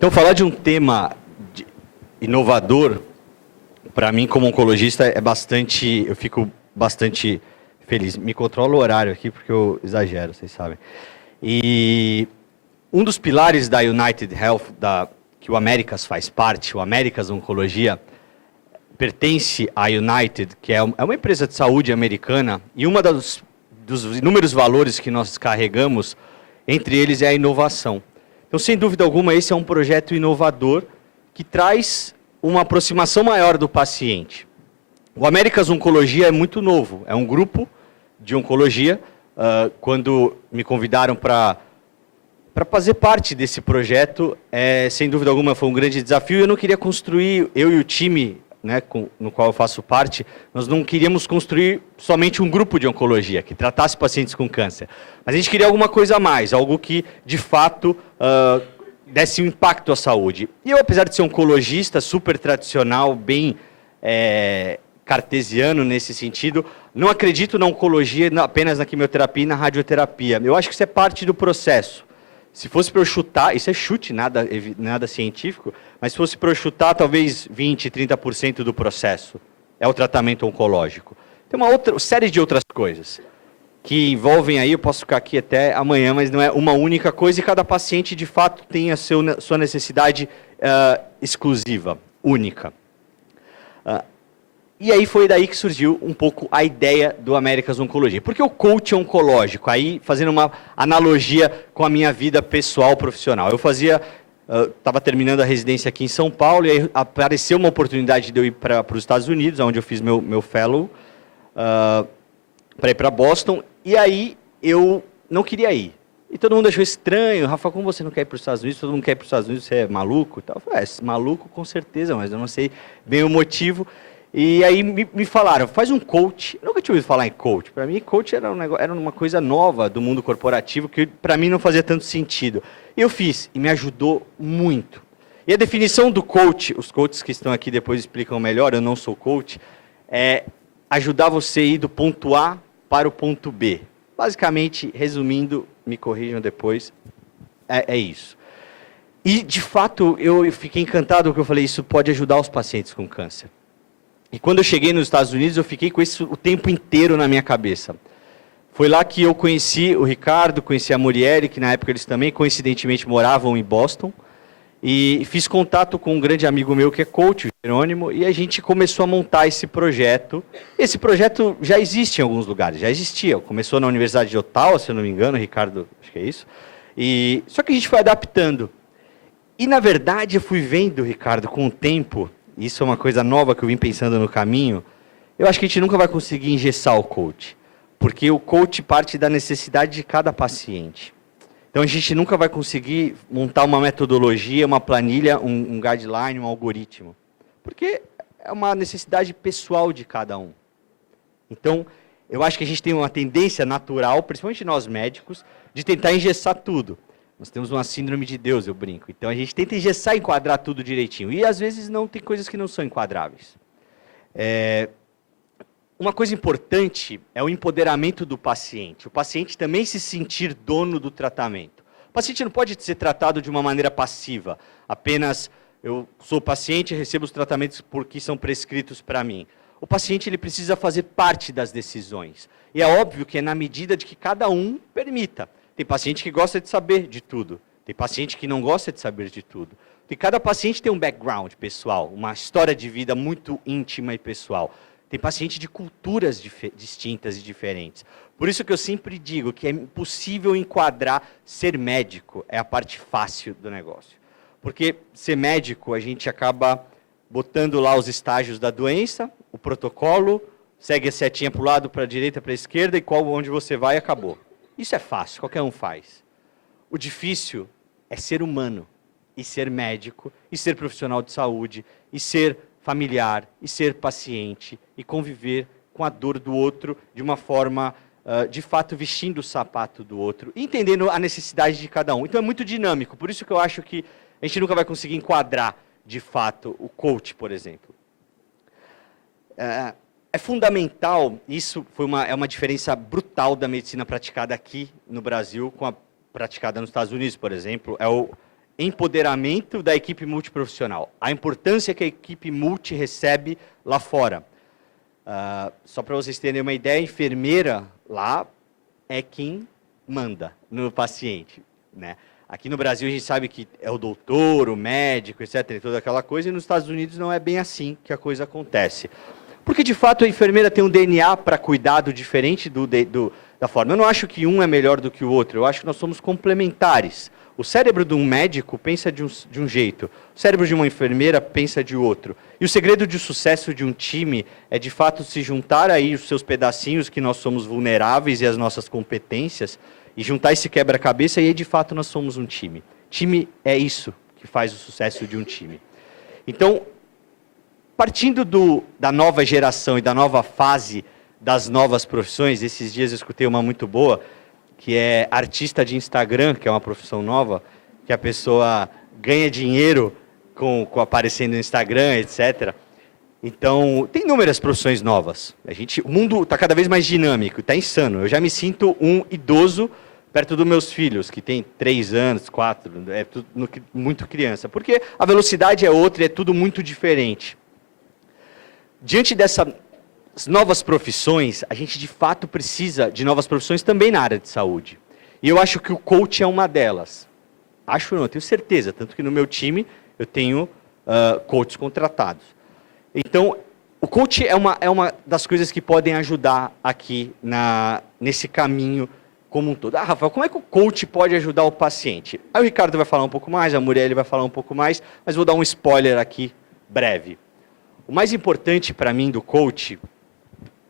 Então, falar de um tema inovador, para mim, como oncologista, eu fico bastante feliz. Me controlo o horário aqui, porque eu exagero, vocês sabem. E um dos pilares da United Health, que o Américas faz parte, o Américas Oncologia, pertence à United, que é uma empresa de saúde americana, e uma dos inúmeros valores que nós carregamos, entre eles é a inovação. Então, sem dúvida alguma, esse é um projeto inovador que traz uma aproximação maior do paciente. O Américas Oncologia é muito novo, é um grupo de oncologia. Quando me convidaram para fazer parte desse projeto, sem dúvida alguma foi um grande desafio. Eu não queria construir, eu e o time, né, no qual eu faço parte, nós não queríamos construir somente um grupo de oncologia que tratasse pacientes com câncer. Mas a gente queria alguma coisa a mais, algo que, de fato, desse um impacto à saúde. E eu, apesar de ser oncologista, super tradicional, bem cartesiano nesse sentido, não acredito na oncologia apenas na quimioterapia e na radioterapia. Eu acho que isso é parte do processo. Se fosse para eu chutar, isso é chute, nada científico, mas se fosse para eu chutar, talvez 20%, 30% do processo é o tratamento oncológico. Tem uma série de outras coisas que envolvem aí, eu posso ficar aqui até amanhã, mas não é uma única coisa, e cada paciente, de fato, tem a sua necessidade exclusiva, única. E aí foi daí que surgiu um pouco a ideia do Américas Oncologia. Porque o coach oncológico, aí fazendo uma analogia com a minha vida pessoal, profissional. Eu estava terminando a residência aqui em São Paulo, e aí apareceu uma oportunidade de eu ir para os Estados Unidos, onde eu fiz meu fellow, para ir para Boston, e aí eu não queria ir. E todo mundo achou estranho: Rafa, como você não quer ir para os Estados Unidos? Todo mundo quer ir para os Estados Unidos, você é maluco? Eu falei, maluco com certeza, mas eu não sei bem o motivo. E aí me falaram, faz um coach. Eu nunca tinha ouvido falar em coach. Para mim, coach era uma coisa nova do mundo corporativo, que para mim não fazia tanto sentido. E eu fiz, e me ajudou muito. E a definição do coach, os coaches que estão aqui depois explicam melhor, eu não sou coach, é ajudar você a ir do ponto A para o ponto B. Basicamente, resumindo, me corrijam depois, é isso. E, de fato, eu fiquei encantado com o que eu falei, isso pode ajudar os pacientes com câncer. E quando eu cheguei nos Estados Unidos, eu fiquei com isso o tempo inteiro na minha cabeça. Foi lá que eu conheci o Ricardo, conheci a Murielle, que na época eles também, coincidentemente, moravam em Boston. E fiz contato com um grande amigo meu que é coach, o Jerônimo, e a gente começou a montar esse projeto. Esse projeto já existe em alguns lugares, já existia. Começou na Universidade de Ottawa, se eu não me engano, Ricardo, acho que é isso. Só que a gente foi adaptando. E, na verdade, eu fui vendo, Ricardo, com o tempo, isso é uma coisa nova que eu vim pensando no caminho, eu acho que a gente nunca vai conseguir engessar o coach, porque o coach parte da necessidade de cada paciente. Então, a gente nunca vai conseguir montar uma metodologia, uma planilha, um guideline, um algoritmo, porque é uma necessidade pessoal de cada um. Então, eu acho que a gente tem uma tendência natural, principalmente nós médicos, de tentar engessar tudo. Nós temos uma síndrome de Deus, eu brinco. Então, a gente tenta engessar e enquadrar tudo direitinho. E, às vezes, não tem coisas que não são enquadráveis. Uma coisa importante é o empoderamento do paciente. O paciente também se sentir dono do tratamento. O paciente não pode ser tratado de uma maneira passiva. Apenas, eu sou paciente e recebo os tratamentos porque são prescritos para mim. O paciente ele precisa fazer parte das decisões. E é óbvio que é na medida de que cada um permita. Tem paciente que gosta de saber de tudo. Tem paciente que não gosta de saber de tudo. E cada paciente tem um background pessoal, uma história de vida muito íntima e pessoal. Tem paciente de culturas distintas e diferentes. Por isso que eu sempre digo que é impossível enquadrar ser médico, é a parte fácil do negócio. Porque ser médico, a gente acaba botando lá os estágios da doença, o protocolo, segue a setinha para o lado, para a direita, para a esquerda, e onde você vai, acabou. Isso é fácil, qualquer um faz. O difícil é ser humano, e ser médico, e ser profissional de saúde, e ser familiar, e ser paciente, e conviver com a dor do outro de uma forma, de fato, vestindo o sapato do outro, e entendendo a necessidade de cada um. Então é muito dinâmico, por isso que eu acho que a gente nunca vai conseguir enquadrar, de fato, o coach, por exemplo. É fundamental, isso é uma diferença brutal da medicina praticada aqui no Brasil com a praticada nos Estados Unidos, por exemplo, empoderamento da equipe multiprofissional, a importância que a equipe multi recebe lá fora. Só para vocês terem uma ideia, a enfermeira lá é quem manda no paciente, né? Aqui no Brasil a gente sabe que é o doutor, o médico, etc, e toda aquela coisa, e nos Estados Unidos não é bem assim que a coisa acontece. Porque, de fato, a enfermeira tem um DNA para cuidado diferente da forma. Eu não acho que um é melhor do que o outro, eu acho que nós somos complementares. O cérebro de um médico pensa de um jeito, o cérebro de uma enfermeira pensa de outro. E o segredo de sucesso de um time é, de fato, se juntar aí os seus pedacinhos, que nós somos vulneráveis, e as nossas competências, e juntar esse quebra-cabeça, e aí, de fato, nós somos um time. Time é isso que faz o sucesso de um time. Então, partindo da nova geração e da nova fase das novas profissões, esses dias eu escutei uma muito boa, que é artista de Instagram, que é uma profissão nova, que a pessoa ganha dinheiro com aparecendo no Instagram, etc. Então, tem inúmeras profissões novas. O mundo está cada vez mais dinâmico, está insano. Eu já me sinto um idoso perto dos meus filhos, que tem 3 anos, 4, é tudo muito criança. Porque a velocidade é outra e é tudo muito diferente. Diante dessas novas profissões, a gente de fato precisa de novas profissões também na área de saúde. E eu acho que o coach é uma delas. Acho não, eu tenho certeza, tanto que no meu time eu tenho coaches contratados. Então, o coach é uma das coisas que podem ajudar aqui nesse caminho como um todo. Rafael, como é que o coach pode ajudar o paciente? Aí o Ricardo vai falar um pouco mais, a Muriel vai falar um pouco mais, mas vou dar um spoiler aqui breve. O mais importante para mim do coach,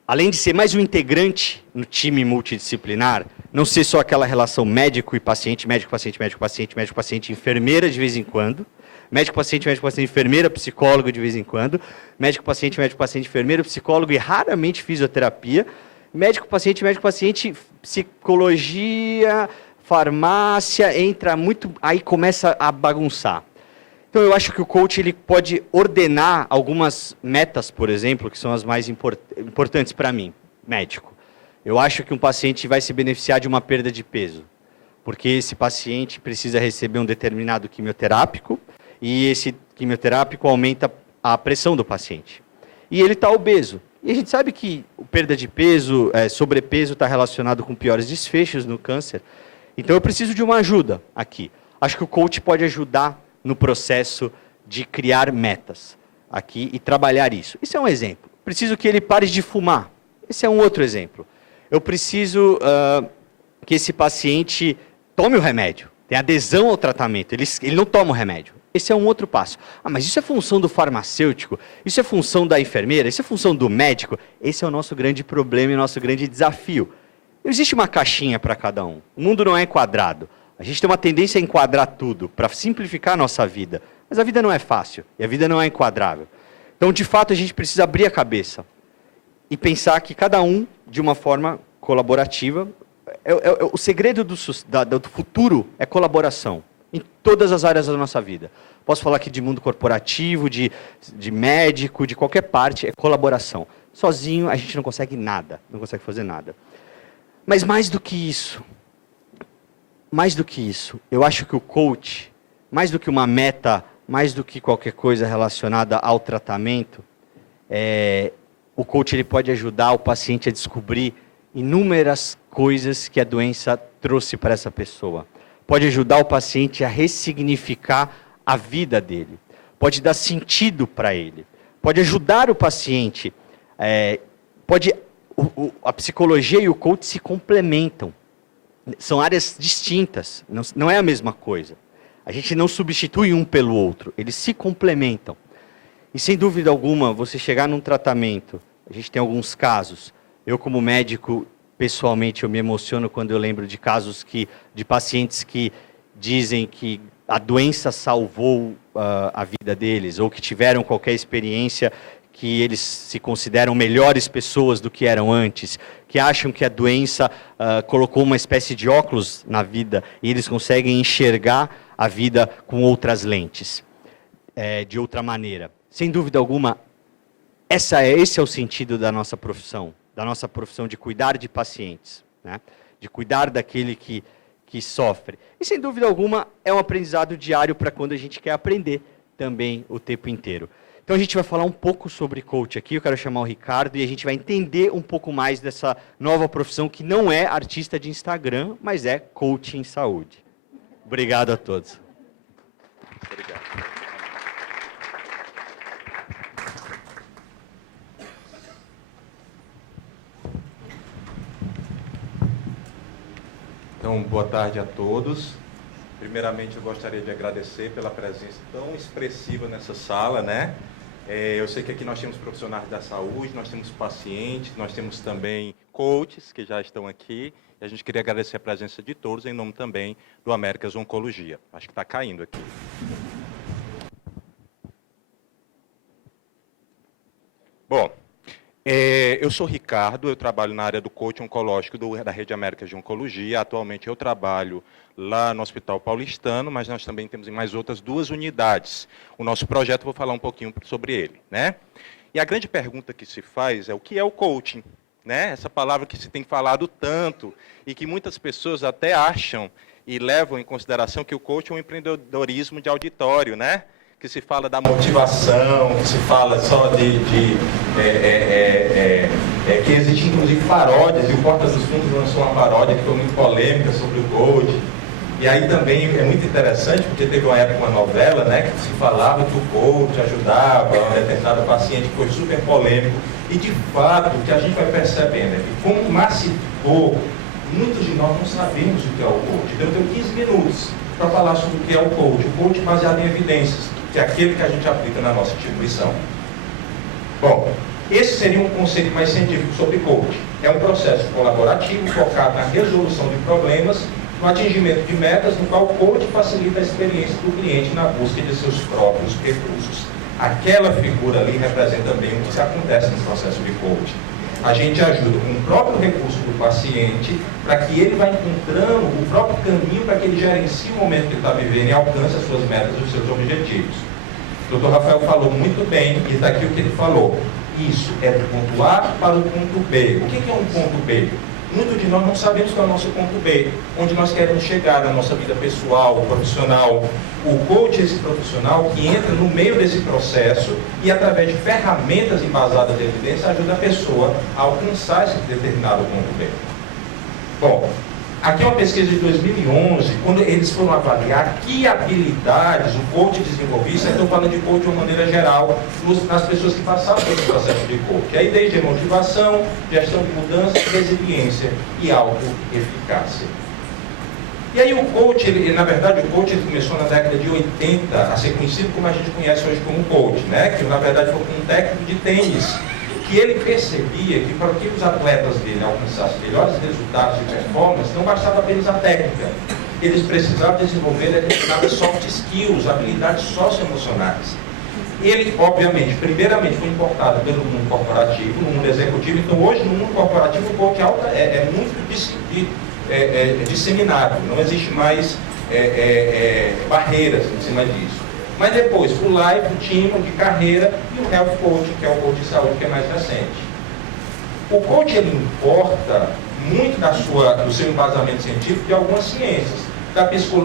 além de ser mais um integrante no time multidisciplinar, não ser só aquela relação médico e paciente, médico-paciente, médico-paciente, médico-paciente, enfermeira de vez em quando, médico-paciente, médico-paciente, enfermeira, psicólogo de vez em quando, médico-paciente, médico-paciente, enfermeiro, psicólogo e raramente fisioterapia, médico-paciente, médico-paciente, psicologia, farmácia, entra muito, aí começa a bagunçar. Então, eu acho que o coach ele pode ordenar algumas metas, por exemplo, que são as mais importantes para mim, médico. Eu acho que um paciente vai se beneficiar de uma perda de peso, porque esse paciente precisa receber um determinado quimioterápico, e esse quimioterápico aumenta a pressão do paciente. E ele está obeso. E a gente sabe que a perda de peso, sobrepeso está relacionado com piores desfechos no câncer. Então, eu preciso de uma ajuda aqui. Acho que o coach pode ajudar no processo de criar metas aqui e trabalhar isso. Isso é um exemplo. Preciso que ele pare de fumar. Esse é um outro exemplo. Eu preciso que esse paciente tome o remédio, tenha adesão ao tratamento, ele não toma o remédio. Esse é um outro passo. Mas isso é função do farmacêutico, isso é função da enfermeira, isso é função do médico. Esse é o nosso grande problema e o nosso grande desafio. Não existe uma caixinha para cada um. O mundo não é quadrado. A gente tem uma tendência a enquadrar tudo para simplificar a nossa vida. Mas a vida não é fácil e a vida não é enquadrável. Então, de fato, a gente precisa abrir a cabeça e pensar que cada um, de uma forma colaborativa, o segredo do futuro é colaboração em todas as áreas da nossa vida. Posso falar aqui de mundo corporativo, de médico, de qualquer parte, é colaboração. Sozinho a gente não consegue nada, não consegue fazer nada. Mas mais do que isso, eu acho que o coach, mais do que uma meta, mais do que qualquer coisa relacionada ao tratamento, o coach ele pode ajudar o paciente a descobrir inúmeras coisas que a doença trouxe para essa pessoa. Pode ajudar o paciente a ressignificar a vida dele. Pode dar sentido para ele. Pode ajudar o paciente. A psicologia e o coach se complementam. São áreas distintas, não é a mesma coisa. A gente não substitui um pelo outro, eles se complementam. E sem dúvida alguma, você chegar num tratamento, a gente tem alguns casos, eu como médico, pessoalmente, eu me emociono quando eu lembro de casos de pacientes que dizem que a doença salvou a vida deles, ou que tiveram qualquer experiência que eles se consideram melhores pessoas do que eram antes, que acham que a doença colocou uma espécie de óculos na vida e eles conseguem enxergar a vida com outras lentes, de outra maneira. Sem dúvida alguma, esse é o sentido da nossa profissão de cuidar de pacientes, né? De cuidar daquele que que sofre. E, sem dúvida alguma, é um aprendizado diário para quando a gente quer aprender também o tempo inteiro. Então, a gente vai falar um pouco sobre coach aqui. Eu quero chamar o Ricardo e a gente vai entender um pouco mais dessa nova profissão que não é artista de Instagram, mas é coach em saúde. Obrigado a todos. Obrigado. Então, boa tarde a todos. Primeiramente, eu gostaria de agradecer pela presença tão expressiva nessa sala, né? Eu sei que aqui nós temos profissionais da saúde, nós temos pacientes, nós temos também coaches que já estão aqui. E a gente queria agradecer a presença de todos, em nome também do Américas Oncologia. Acho que está caindo aqui. Bom, eu sou Ricardo, eu trabalho na área do coaching oncológico da Rede Américas de Oncologia. Atualmente eu trabalho lá no Hospital Paulistano, mas nós também temos em mais outras 2 unidades. O nosso projeto, vou falar um pouquinho sobre ele, né? E a grande pergunta que se faz é o que é o coaching, né? Essa palavra que se tem falado tanto e que muitas pessoas até acham e levam em consideração que o coaching é um empreendedorismo de auditório, né? Que se fala da motivação, que se fala só que existe inclusive paródias, e o Porta dos Fundos lançou uma paródia que foi muito polêmica sobre o coaching. E aí também é muito interessante, porque teve uma época, uma novela, né, que se falava que o coach ajudava uma determinada paciente, que foi super polêmico. E de fato, o que a gente vai percebendo é que, como massificou, muitos de nós não sabemos o que é o coach. Então eu tenho 15 minutos para falar sobre o que é o coach. O coach baseado em evidências, que é aquele que a gente aplica na nossa instituição. Bom, esse seria um conceito mais científico sobre coach. É um processo colaborativo focado na resolução de problemas, no atingimento de metas, no qual o coach facilita a experiência do cliente na busca de seus próprios recursos. Aquela figura ali representa bem o que acontece no processo de coaching. A gente ajuda com o próprio recurso do paciente para que ele vá encontrando o próprio caminho para que ele gerencie o momento que ele está vivendo e alcance as suas metas e os seus objetivos. O Dr. Rafael falou muito bem, e está aqui o que ele falou. Isso é do ponto A para o ponto B. O que é um ponto B? Muitos de nós não sabemos qual é o nosso ponto B, onde nós queremos chegar na nossa vida pessoal, profissional. O coach é esse profissional que entra no meio desse processo e, através de ferramentas embasadas em evidência, ajuda a pessoa a alcançar esse determinado ponto B. Bom, aqui é uma pesquisa de 2011, quando eles foram avaliar que habilidades o coach desenvolvia. Isso eu estou falando de coach de uma maneira geral, nas pessoas que passaram pelo processo de coach. Aí desde motivação, gestão de mudança, resiliência e autoeficácia. E aí o coach, na verdade, o coach começou na década de 80 a ser conhecido como a gente conhece hoje como coach, né? Que na verdade foi um técnico de tênis, que ele percebia que para que os atletas dele alcançassem melhores resultados de performance, não bastava apenas a técnica. Eles precisavam desenvolver determinadas soft skills, habilidades socioemocionais. Ele, obviamente, primeiramente foi importado pelo mundo corporativo, no mundo executivo. Então, hoje, no mundo corporativo, o coach é muito disseminado. Não existe mais barreiras em cima disso. Mas depois, o life, o time de carreira e o health coach, que é o coach de saúde, que é mais recente. O coach, ele importa muito do seu embasamento científico de algumas ciências.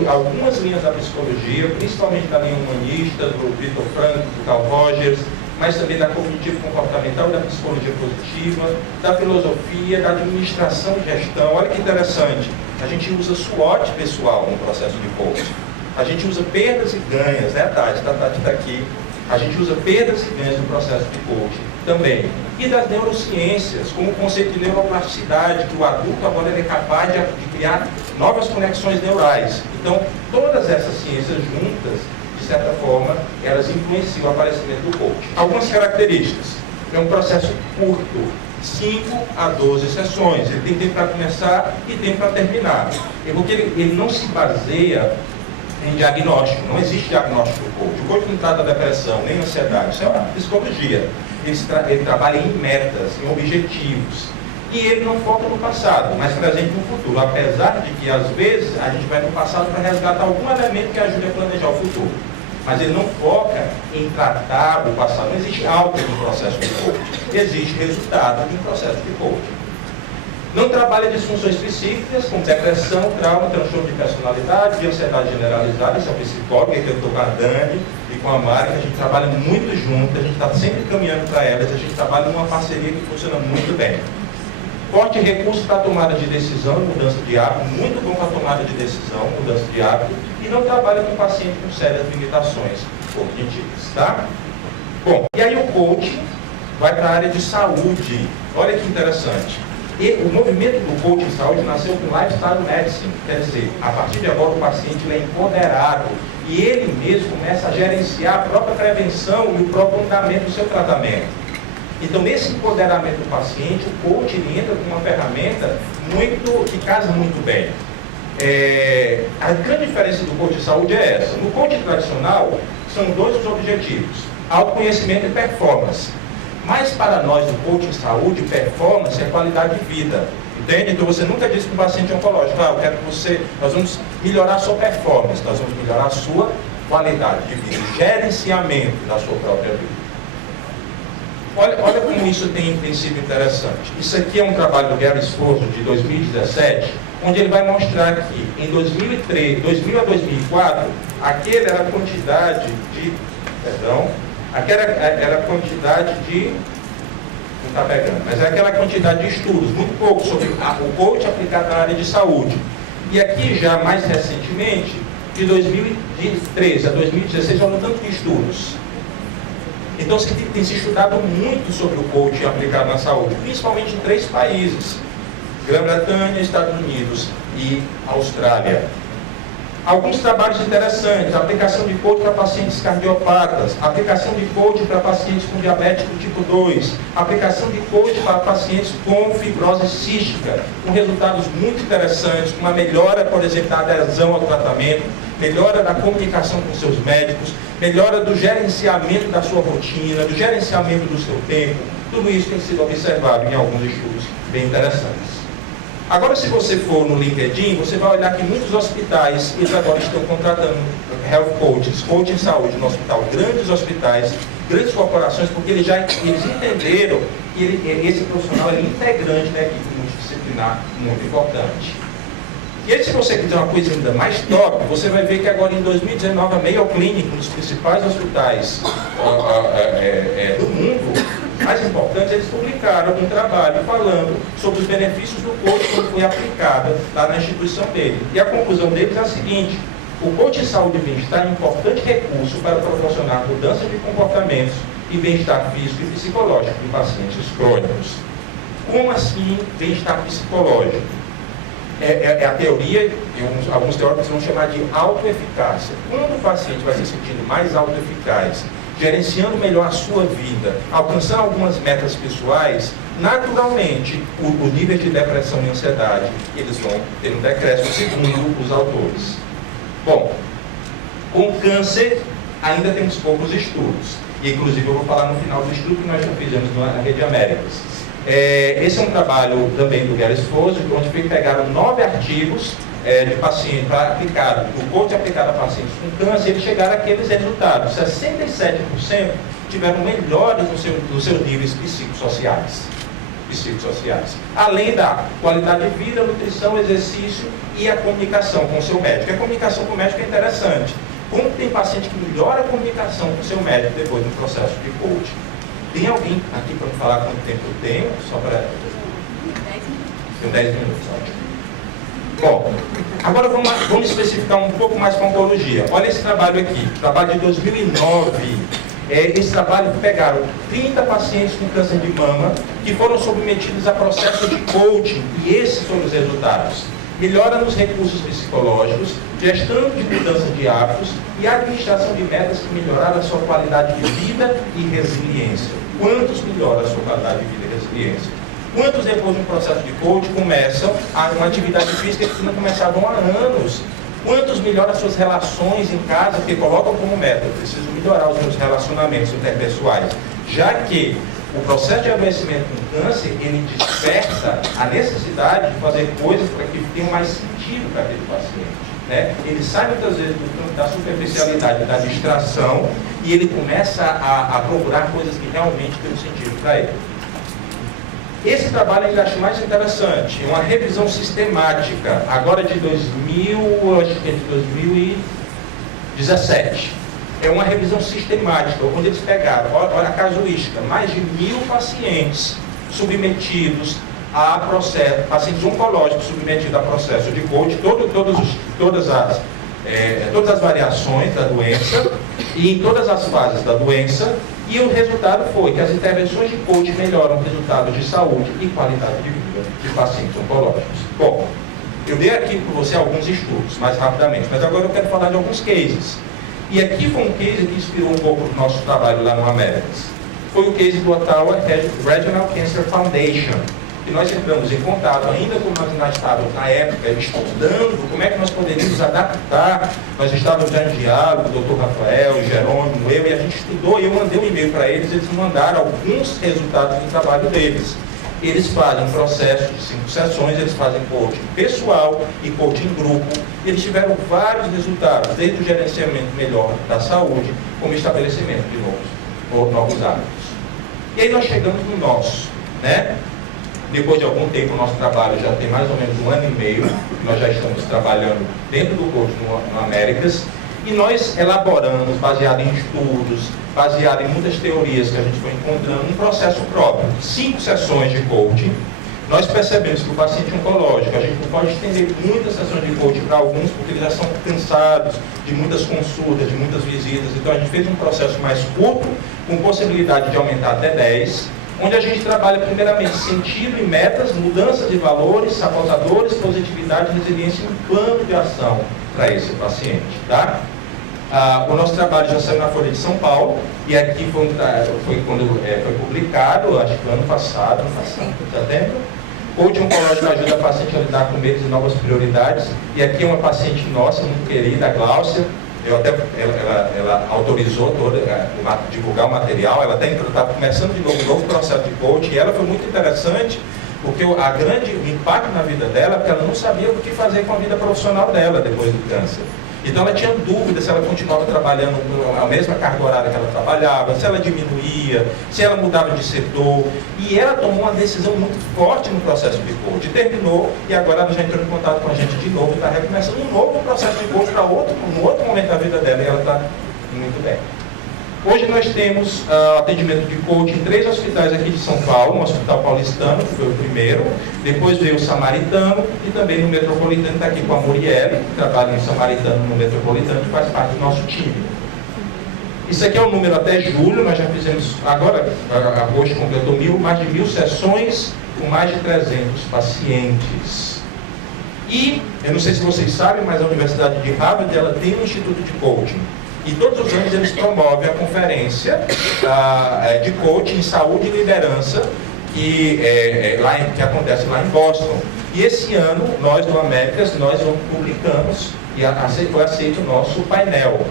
Algumas linhas da psicologia, principalmente da linha humanista, do Viktor Frankl, do Carl Rogers, mas também da cognitivo-comportamental, da psicologia positiva, da filosofia, da administração e gestão. Olha que interessante, a gente usa SWOT pessoal no processo de coaching. A gente usa perdas e ganhas, né, Tati? A Tati está aqui. A gente usa perdas e ganhos no processo de coaching também. E das neurociências, como o conceito de neuroplasticidade, que o adulto agora ele é capaz de criar novas conexões neurais. Então, todas essas ciências juntas, de certa forma, elas influenciam o aparecimento do coaching. Algumas características. É um processo curto, 5 a 12 sessões. Ele tem tempo para começar e tempo para terminar. Porque ele não se baseia em diagnóstico, não existe diagnóstico do coach. O coach não trata depressão, nem ansiedade, isso é uma psicologia. Ele trabalha em metas, em objetivos. E ele não foca no passado, mas presente no futuro. Apesar de que, às vezes, a gente vai no passado para resgatar algum elemento que ajude a planejar o futuro. Mas ele não foca em tratar o passado. Não existe algo no processo de coaching. Existe resultado no processo de coaching. Não trabalha disfunções psíquicas, como depressão, trauma, transtorno de personalidade, de ansiedade generalizada. Esse é o psicólogo, que eu estou com a Dani e com a Mari, que a gente trabalha muito junto, a gente está sempre caminhando para elas, a gente trabalha numa parceria que funciona muito bem. Forte recurso para tomada de decisão e mudança de hábito, muito bom para tomada de decisão, mudança de hábito, e não trabalha com paciente com sérias limitações cognitivas, tá? Bom, e aí o coaching vai para a área de saúde. Olha que interessante. E o movimento do coaching em saúde nasceu com Lifestyle Medicine, quer dizer, a partir de agora o paciente ele é empoderado e ele mesmo começa a gerenciar a própria prevenção e o próprio andamento do seu tratamento. Então, nesse empoderamento do paciente, o coaching entra com uma ferramenta que casa muito bem. A grande diferença do coaching de saúde é essa. No coaching tradicional, são dois os objetivos: autoconhecimento e performance. Mas para nós, no coaching de saúde, performance é qualidade de vida. Entende? Então você nunca disse para um paciente oncológico, eu quero que nós vamos melhorar a sua performance, nós vamos melhorar a sua qualidade de vida, gerenciamento da sua própria vida. Olha como isso tem sido interessante. Isso aqui é um trabalho do Gary Sforzo, de 2017, onde ele vai mostrar que em 2000 a 2004, aquela era a quantidade de... Aquela era a quantidade de... Não está pegando, mas é aquela quantidade de estudos, muito pouco, sobre o coaching aplicado na área de saúde. E aqui já mais recentemente, de 2013 a 2016, há um tanto de estudos. Então tem se estudado muito sobre o coaching aplicado na saúde, principalmente em 3 países: Grã-Bretanha, Estados Unidos e Austrália. Alguns trabalhos interessantes: aplicação de coaching para pacientes cardiopatas, aplicação de coaching para pacientes com diabetes do tipo 2, aplicação de coaching para pacientes com fibrose cística, com resultados muito interessantes, com uma melhora, por exemplo, da adesão ao tratamento, melhora da comunicação com seus médicos, melhora do gerenciamento da sua rotina, do gerenciamento do seu tempo. Tudo isso tem sido observado em alguns estudos bem interessantes. Agora, se você for no LinkedIn, você vai olhar que muitos hospitais, eles agora estão contratando health coaches, coach em saúde no hospital, grandes hospitais, grandes corporações, porque eles entenderam que esse profissional é integrante da equipe multidisciplinar, muito importante. E aí, se você quiser uma coisa ainda mais top, você vai ver que agora em 2019 a Mayo Clinic, um dos principais hospitais do mundo, mais importantes, eles publicaram um trabalho falando sobre os benefícios do coaching quando foi aplicado lá na instituição dele. E a conclusão deles é a seguinte: o coaching em saúde e bem-estar é um importante recurso para proporcionar mudança de comportamentos e bem-estar físico e psicológico em pacientes crônicos. Como assim bem-estar psicológico? É a teoria, alguns teóricos vão chamar de autoeficácia. Quando o paciente vai se sentindo mais autoeficaz, gerenciando melhor a sua vida, alcançando algumas metas pessoais, naturalmente, os níveis de depressão e ansiedade, eles vão ter um decréscimo, segundo os autores. Bom, com câncer, ainda temos poucos estudos. E, inclusive, eu vou falar no final do estudo que nós já fizemos na Rede Américas. Esse é um trabalho também do Gary Sforzo, onde pegaram 9 artigos de pacientes aplicado, o coaching aplicado a pacientes com câncer, eles chegaram àqueles resultados. 67% tiveram melhores nos seus níveis psicossociais. Além da qualidade de vida, nutrição, exercício e a comunicação com o seu médico. A comunicação com o médico é interessante. Como tem paciente que melhora a comunicação com o seu médico depois do processo de coaching? Tem alguém aqui para me falar quanto tempo eu tenho? Só para... Tenho 10 minutos, ótimo. Bom, agora vamos especificar um pouco mais para a oncologia. Olha esse trabalho aqui, trabalho de 2009. Esse trabalho pegaram 30 pacientes com câncer de mama que foram submetidos a processo de coaching, e esses foram os resultados: melhora nos recursos psicológicos, gestão de mudança de hábitos e administração de metas que melhoraram a sua qualidade de vida e resiliência. Quantos melhoram a sua qualidade de vida e resiliência? Quantos, depois de um processo de coaching, começam uma atividade física que não começavam há anos? Quantos melhoram as suas relações em casa, porque colocam como meta: eu preciso melhorar os meus relacionamentos interpessoais, já que o processo de adoecimento com câncer, ele desperta a necessidade de fazer coisas para que tenham mais sentido para aquele paciente. Né? Ele sai muitas vezes da superficialidade, da distração, e ele começa a procurar coisas que realmente têm um sentido para ele. Esse trabalho eu acho mais interessante, é uma revisão sistemática, agora de 2017. É uma revisão sistemática, onde eles pegaram, olha a casuística, mais de 1.000 pacientes submetidos a processo, pacientes oncológicos submetidos a processo de coaching, todas as variações da doença e em todas as fases da doença, e o resultado foi que as intervenções de coaching melhoram resultados de saúde e qualidade de vida de pacientes oncológicos. Bom, eu dei aqui para você alguns estudos, mais rapidamente, mas agora eu quero falar de alguns cases. E aqui foi um case que inspirou um pouco o nosso trabalho lá no Américas. Foi o case do Ottawa Regional Cancer Foundation, que nós entramos em contato, ainda como nós estávamos na época estudando como é que nós poderíamos adaptar. Nós estávamos já em diálogo, o Dr. Rafael, o Jerônimo, eu, e a gente estudou, e eu mandei um e-mail para eles, eles mandaram alguns resultados do trabalho deles. Eles fazem um processo de 5 sessões, eles fazem coaching pessoal e coaching grupo. Eles tiveram vários resultados, desde o gerenciamento melhor da saúde, como estabelecimento de novos hábitos. E aí nós chegamos no nosso, né? Depois de algum tempo, o nosso trabalho já tem mais ou menos 1 ano e meio, nós já estamos trabalhando dentro do coaching no Américas, e nós elaboramos, baseado em estudos, baseado em muitas teorias que a gente foi encontrando, um processo próprio. 5 sessões de coaching. Nós percebemos que o paciente oncológico, a gente não pode estender muitas sessões de coaching para alguns, porque eles já são cansados de muitas consultas, de muitas visitas. Então a gente fez um processo mais curto, com possibilidade de aumentar até 10, onde a gente trabalha primeiramente sentido e metas, mudança de valores, sabotadores, positividade, resiliência e um plano de ação para esse paciente, tá? O nosso trabalho já saiu na Folha de São Paulo, e aqui foi quando foi publicado, acho que ano passado, setembro. Coaching oncológico ajuda a paciente a lidar com medos e novas prioridades, e aqui é uma paciente nossa, muito querida, a Gláucia. Ela autorizou divulgar o material, ela está começando de novo um novo processo de coaching, e ela foi muito interessante, porque o impacto na vida dela é porque ela não sabia o que fazer com a vida profissional dela depois do câncer. Então ela tinha dúvida se ela continuava trabalhando a mesma carga horária que ela trabalhava, se ela diminuía, se ela mudava de setor. E ela tomou uma decisão muito forte no processo de coaching. Terminou e agora ela já entrou em contato com a gente de novo e está recomeçando um novo processo de coaching para um outro momento da vida dela, e ela está muito bem. Hoje nós temos atendimento de coaching em 3 hospitais aqui de São Paulo, no Hospital Paulistano, que foi o primeiro, depois veio o Samaritano, e também no Metropolitano, está aqui com a Murielle, que trabalha em Samaritano no Metropolitano, que faz parte do nosso time. Isso aqui é o número até julho, nós já fizemos, agora, hoje completou mais de 1.000 sessões, com mais de 300 pacientes. E, eu não sei se vocês sabem, mas a Universidade de Harvard, ela tem um instituto de coaching. E todos os anos eles promovem a conferência de coaching, saúde e liderança, que acontece lá em Boston. E esse ano, nós do Américas, nós publicamos e foi aceito o nosso painel.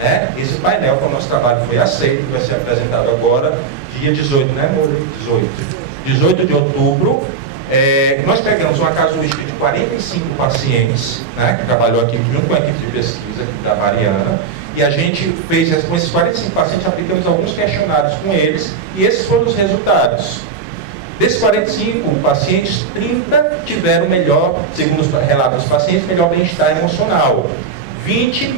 Né? Esse painel para o nosso trabalho foi aceito, vai ser apresentado agora, dia 18, né, amor? 18 de outubro. Nós pegamos uma casuística de 45 pacientes, né, que trabalhou aqui junto com a equipe de pesquisa da Mariana. E a gente fez, com esses 45 pacientes, aplicamos alguns questionários com eles, e esses foram os resultados. Desses 45 pacientes, 30 tiveram melhor, segundo os relatos dos pacientes, melhor bem-estar emocional. 20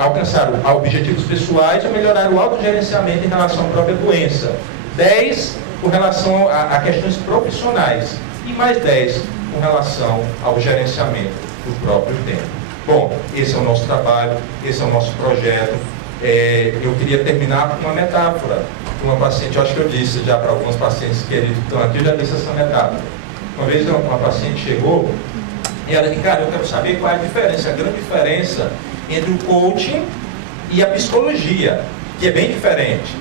alcançaram objetivos pessoais ou melhoraram o autogerenciamento em relação à própria doença. 10 com relação a questões profissionais. E mais 10 com relação ao gerenciamento do próprio tempo. Bom, esse é o nosso trabalho, esse é o nosso projeto. Eu queria terminar com uma metáfora. Uma paciente, eu acho que eu disse já para alguns pacientes queridos que estão aqui, eu já disse essa metáfora. Uma vez uma paciente chegou e ela disse, cara, eu quero saber qual é a diferença, a grande diferença entre o coaching e a psicologia, que é bem diferente.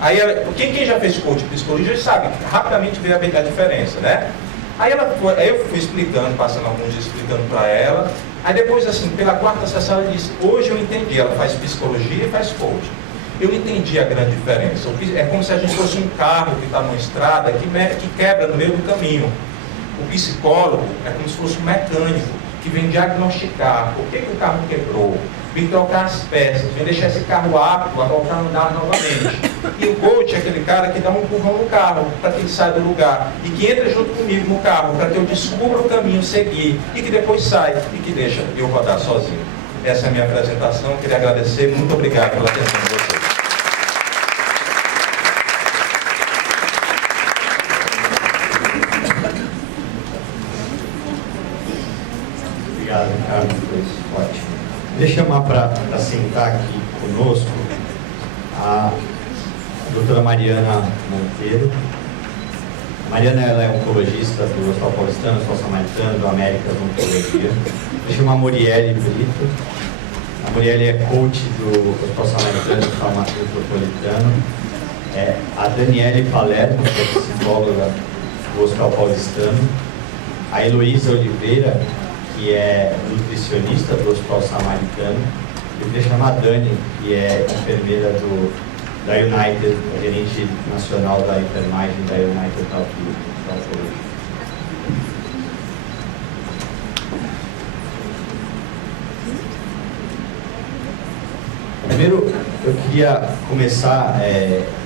Aí quem já fez coaching e psicologia sabe, rapidamente vê a diferença, né? Aí eu fui explicando, passando alguns dias explicando para ela. Aí depois, assim, pela 4ª sessão, ela disse, hoje eu entendi, ela faz psicologia e faz coaching. Eu entendi a grande diferença. É como se a gente fosse um carro que está numa estrada, que quebra no meio do caminho. O psicólogo é como se fosse um mecânico, que vem diagnosticar por que o carro quebrou, vem trocar as peças, vem deixar esse carro apto a voltar a andar novamente. E o coach é aquele cara que dá um empurrão no carro para que ele saia do lugar e que entra junto comigo no carro para que eu descubra o caminho, seguir e que depois sai e que deixa eu rodar sozinho. Essa é a minha apresentação, queria agradecer, muito obrigado pela atenção de vocês. Obrigado, Ricardo, foi ótimo. Deixa eu chamar para sentar aqui conosco a doutora Mariana Monteiro. A Mariana, ela é oncologista do Hospital Paulistano, Hospital Samaritano, do Américas Oncologia. Deixa eu chamar a Murielle Brito. A Murielle é coach do Hospital Samaritano, do Hospital Metropolitano. A Daniele Palermo, que é psicóloga do Hospital Paulistano. A Heloísa Oliveira, que é nutricionista do Hospital Samaritano. Eu queria chamar a Dani, que é enfermeira da United, gerente nacional da enfermagem da United Health. Primeiro, eu queria começar,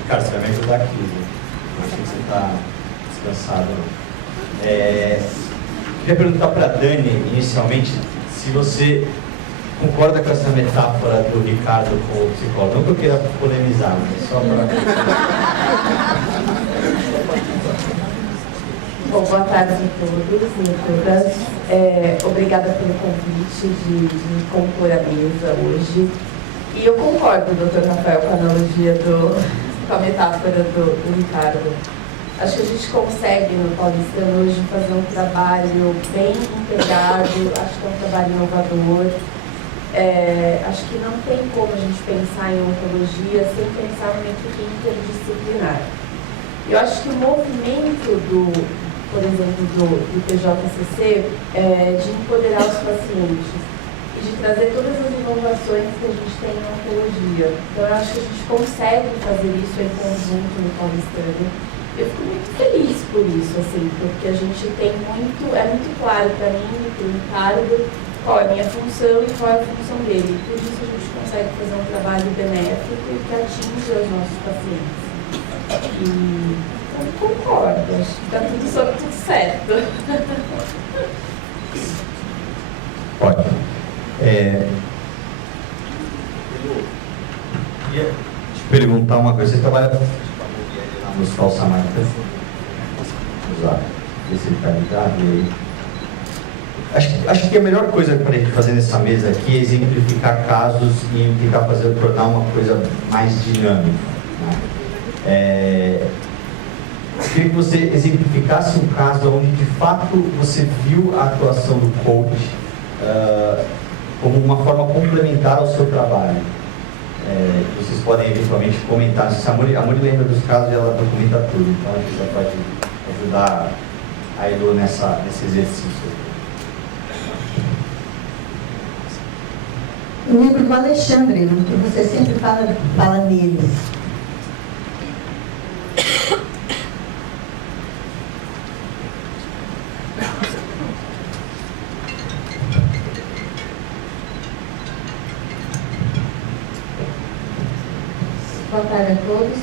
Ricardo, você vai me ajudar aqui, eu acho que você está descansado. Queria perguntar para a Dani, inicialmente, se você concorda com essa metáfora do Ricardo com o psicólogo. Não que eu queira polemizar, mas só para... Bom, boa tarde a todos e a todas. Obrigada pelo convite de me compor a mesa hoje. E eu concordo, doutor Rafael, com a analogia com a metáfora do Ricardo. Acho que a gente consegue, no Paulistano, hoje, fazer um trabalho bem integrado, acho que é um trabalho inovador. Acho que não tem como a gente pensar em oncologia sem pensar numa equipe interdisciplinar. Eu acho que o movimento por exemplo, do PJCC é de empoderar os pacientes e de trazer todas as inovações que a gente tem em oncologia. Então, eu acho que a gente consegue fazer isso em conjunto no Paulistano. Eu fico muito feliz por isso, assim, porque a gente tem é muito claro para mim e para o Ricardo qual é a minha função e qual é a função dele. Por isso a gente consegue fazer um trabalho benéfico e que atinja os nossos pacientes. E eu concordo, acho que está tudo certo. Ótimo. Eu queria te perguntar uma coisa. Você trabalha no Hospital Samaritano? Usar esse ele está ligado aí. Acho que a melhor coisa para a gente fazer nessa mesa aqui é exemplificar casos e tentar tornar uma coisa mais dinâmica. Né? Eu queria que você exemplificasse um caso onde de fato você viu a atuação do coach como uma forma complementar ao seu trabalho. Vocês podem eventualmente comentar. A Muri lembra dos casos e ela documenta tudo, então a gente já pode ajudar a Elo nesse exercício. Eu lembro do Alexandre, que você sempre fala neles. Boa tarde a todos.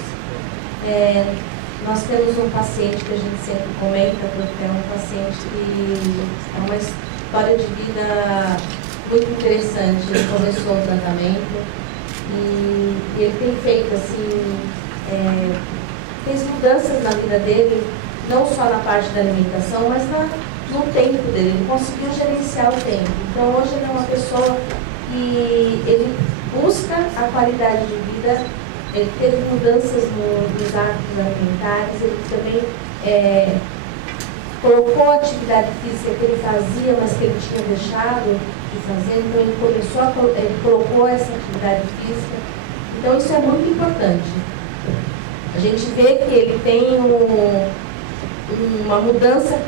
Nós temos um paciente que a gente sempre comenta, porque é um paciente que é uma história de vida muito interessante. Ele começou o tratamento e ele tem feito assim, fez mudanças na vida dele, não só na parte da alimentação, mas no tempo dele. Ele conseguiu gerenciar o tempo. Então hoje ele é uma pessoa que ele busca a qualidade de vida. Ele teve mudanças nos hábitos alimentares, ele também colocou a atividade física que ele fazia, mas que ele tinha deixado de fazer, então ele colocou essa atividade física. Então isso é muito importante. A gente vê que ele tem uma mudança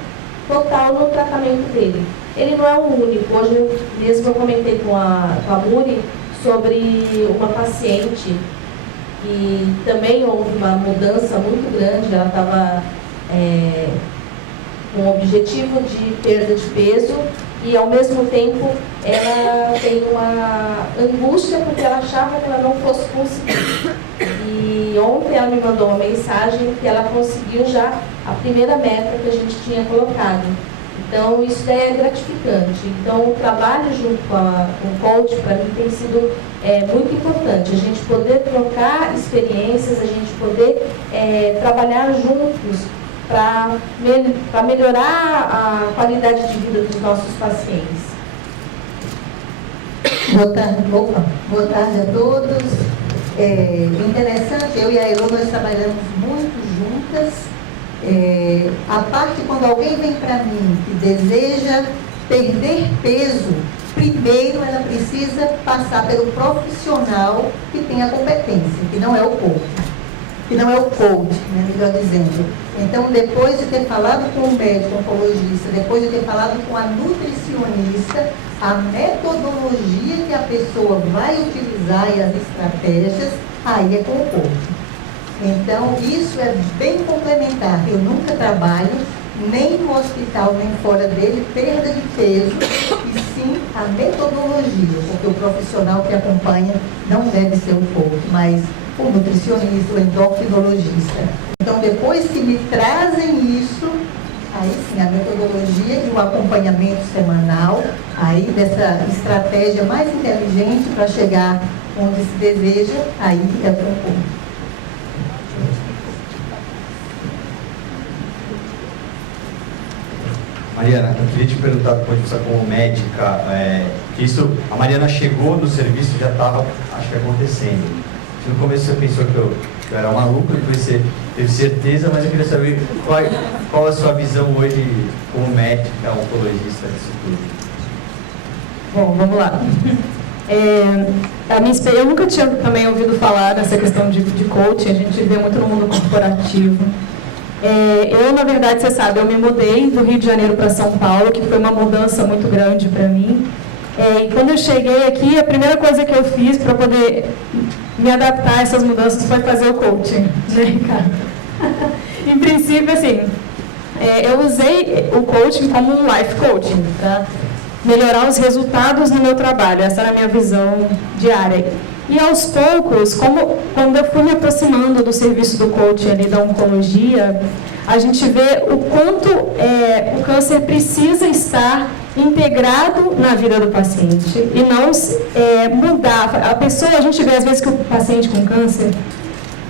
total no tratamento dele. Ele não é o único. Hoje mesmo eu comentei com a Muri sobre uma paciente que também houve uma mudança muito grande. Ela estava com o objetivo de perda de peso e ao mesmo tempo ela tem uma angústia porque ela achava que ela não fosse conseguir. E ontem ela me mandou uma mensagem que ela conseguiu já a primeira meta que a gente tinha colocado. Então isso daí é gratificante. Então o trabalho junto com o coach para mim tem sido muito importante. A gente poder trocar experiências, a gente poder trabalhar juntos para melhorar a qualidade de vida dos nossos pacientes. Boa tarde a todos. Interessante, eu e a Elô, nós trabalhamos muito juntas. A parte quando alguém vem para mim que deseja perder peso, primeiro ela precisa passar pelo profissional que tem a competência, que não é o coach, né, melhor dizendo. Então, depois de ter falado com o médico oncologista, depois de ter falado com a nutricionista, a metodologia que a pessoa vai utilizar e as estratégias, aí é com o coach. Então, isso é bem complementar. Eu nunca trabalho, nem no hospital, nem fora dele, perda de peso, e sim a metodologia, porque o profissional que acompanha não deve ser o coach, mas o nutricionista, o endocrinologista. Então, depois que me trazem isso, aí sim, a metodologia e o acompanhamento semanal, aí dessa estratégia mais inteligente para chegar onde se deseja, aí é com o coach. Mariana, eu queria te perguntar depois você como médica, isso, a Mariana chegou no serviço e já estava, acho que acontecendo. No começo você pensou que eu era maluco, depois você teve certeza, mas eu queria saber qual a sua visão hoje como médica, oncologista disso tudo. Bom, vamos lá. Eu nunca tinha também ouvido falar dessa questão de coaching, a gente vê muito no mundo corporativo. Eu, na verdade, você sabe, eu me mudei do Rio de Janeiro para São Paulo, que foi uma mudança muito grande para mim. E quando eu cheguei aqui, a primeira coisa que eu fiz para poder me adaptar a essas mudanças foi fazer o coaching, né, cara? Em princípio, assim, eu usei o coaching como um life coaching, para melhorar os resultados no meu trabalho. Essa era a minha visão diária. E aos poucos, quando eu fui me aproximando do serviço do coaching ali da oncologia, a gente vê o quanto o câncer precisa estar integrado na vida do paciente e não mudar. A gente vê às vezes que o paciente com câncer,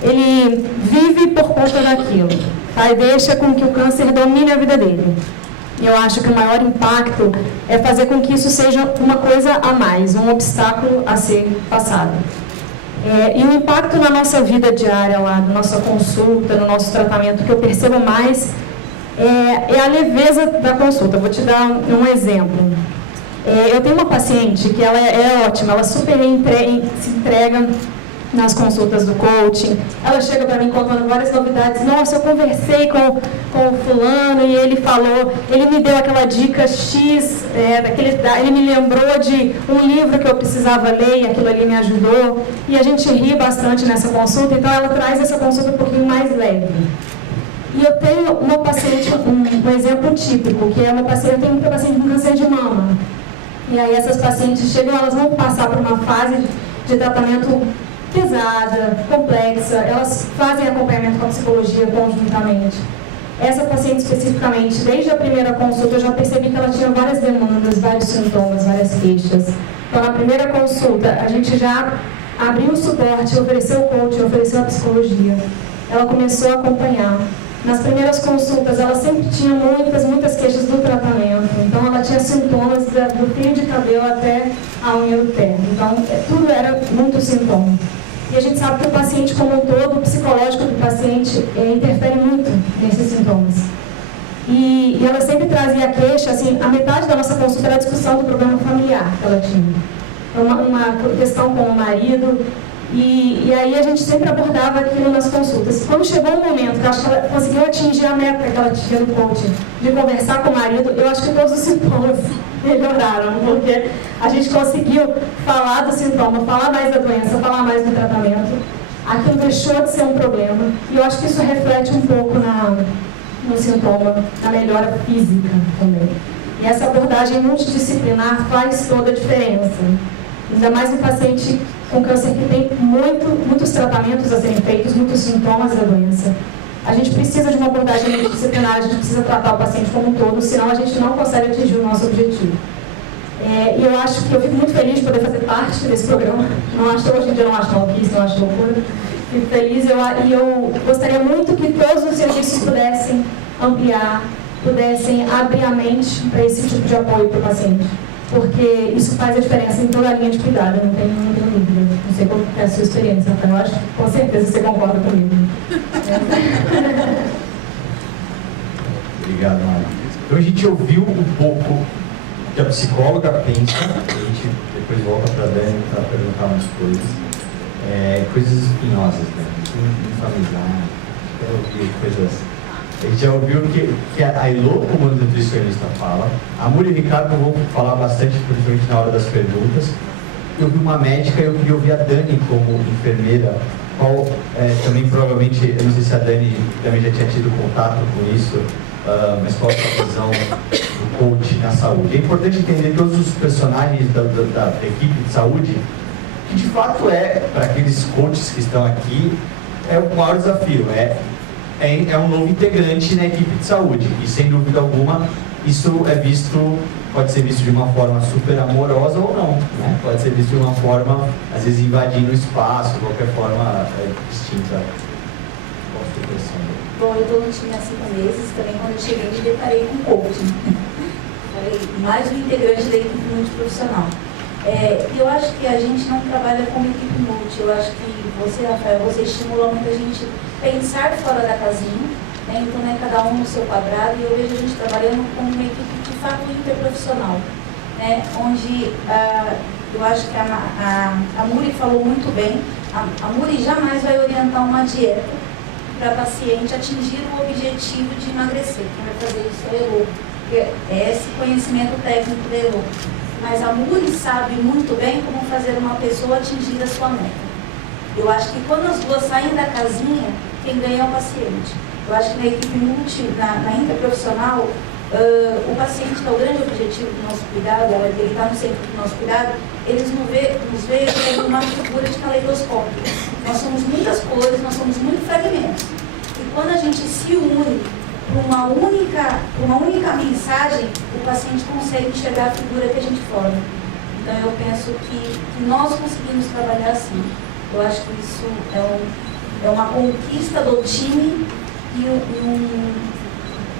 ele vive por conta daquilo, tá? E deixa com que o câncer domine a vida dele. E eu acho que o maior impacto é fazer com que isso seja uma coisa a mais, um obstáculo a ser passado. E o impacto na nossa vida diária, lá, na nossa consulta, no nosso tratamento, que eu percebo mais é a leveza da consulta. Vou te dar um exemplo. Eu tenho uma paciente que ela é ótima, ela super se entrega nas consultas do coaching. Ela chega para mim contando várias novidades. Nossa, eu conversei com o fulano e ele falou, ele me deu aquela dica X, ele me lembrou de um livro que eu precisava ler e aquilo ali me ajudou. E a gente ri bastante nessa consulta, então ela traz essa consulta um pouquinho mais leve. E eu tenho uma paciente, um exemplo típico, que é uma paciente, eu tenho muita paciente com câncer de mama. E aí essas pacientes chegam, elas vão passar por uma fase de tratamento pesada, complexa, elas fazem acompanhamento com a psicologia conjuntamente. Essa paciente especificamente, desde a primeira consulta, eu já percebi que ela tinha várias demandas, vários sintomas, várias queixas. Então, na primeira consulta, a gente já abriu o suporte, ofereceu o coaching, ofereceu a psicologia. Ela começou a acompanhar. Nas primeiras consultas, ela sempre tinha muitas queixas do tratamento. Então, ela tinha sintomas do fio de cabelo até a unha do pé. Então, tudo era muito sintoma. E a gente sabe que o paciente como um todo, o psicológico do paciente, interfere muito nesses sintomas. E ela sempre trazia a queixa, assim, a metade da nossa consulta era a discussão do problema familiar que ela tinha. Uma questão com o marido. E aí a gente sempre abordava aquilo nas consultas. Quando chegou um momento que eu acho que ela conseguiu atingir a meta que ela tinha no coaching, de conversar com o marido, eu acho que todos os sintomas melhoraram, porque a gente conseguiu falar do sintoma, falar mais da doença, falar mais do tratamento. Aquilo deixou de ser um problema. E eu acho que isso reflete um pouco no sintoma, na melhora física também. E essa abordagem multidisciplinar faz toda a diferença. Ainda mais um paciente com câncer que tem muitos tratamentos a serem feitos, muitos sintomas da doença. A gente precisa de uma abordagem multidisciplinar, a gente precisa tratar o paciente como um todo, senão a gente não consegue atingir o nosso objetivo. E eu acho que eu fico muito feliz de poder fazer parte desse programa. Hoje em dia eu não acho maluquice, não acho loucura. Fico feliz e eu gostaria muito que todos os serviços pudessem ampliar, pudessem abrir a mente para esse tipo de apoio para o paciente. Porque isso faz a diferença em toda a linha de cuidado, não tenho dúvida. Não sei qual é a sua experiência, Rafael. Eu acho que com certeza você concorda comigo. Obrigado, Mari. Então a gente ouviu um pouco que a psicóloga pensa, a gente depois volta para a Dani para perguntar umas coisas. Coisas espinhosas, né? Muito amizade, quero ouvir coisas. A gente já ouviu que a Elô, como nutricionista, fala. A Muri e o Ricardo vão falar bastante, principalmente na hora das perguntas. Eu vi uma médica e eu queria ouvir a Dani como enfermeira. Também provavelmente, eu não sei se a Dani também já tinha tido contato com isso, mas qual é a visão do coach na saúde? É importante entender todos os personagens da equipe de saúde, que de fato para aqueles coaches que estão aqui, é o maior desafio. É um novo integrante na equipe de saúde e, sem dúvida alguma, isso pode ser visto de uma forma super amorosa ou não, né? Pode ser visto de uma forma, às vezes, invadindo o espaço, de qualquer forma distinta. Qual a sua impressão? Bom, eu estou no time há 5 meses, também quando eu cheguei me deparei com coaching. Falei, mais um integrante da equipe multiprofissional. Eu acho que a gente não trabalha como equipe multi, eu acho que você, Rafael, você estimula muita gente pensar fora da casinha, né? Então não é cada um no seu quadrado, e eu vejo a gente trabalhando como uma equipe de fato interprofissional, né? Onde eu acho que a Muri falou muito bem, a Muri jamais vai orientar uma dieta para paciente atingir o objetivo de emagrecer. Quem vai fazer isso é a Elô, é esse conhecimento técnico da Elô. Mas a Muri sabe muito bem como fazer uma pessoa atingir a sua meta. Eu acho que quando as duas saem da casinha, quem ganha é o paciente. Eu acho que na equipe multi, na interprofissional, o paciente, que é o grande objetivo do nosso cuidado, ele está no centro do nosso cuidado, eles nos vê como uma figura de caleidoscópio. Nós somos muitas cores, nós somos muitos fragmentos. E quando a gente se une para uma única mensagem, o paciente consegue enxergar a figura que a gente forma. Então eu penso que nós conseguimos trabalhar assim. Eu acho que isso é uma conquista do time e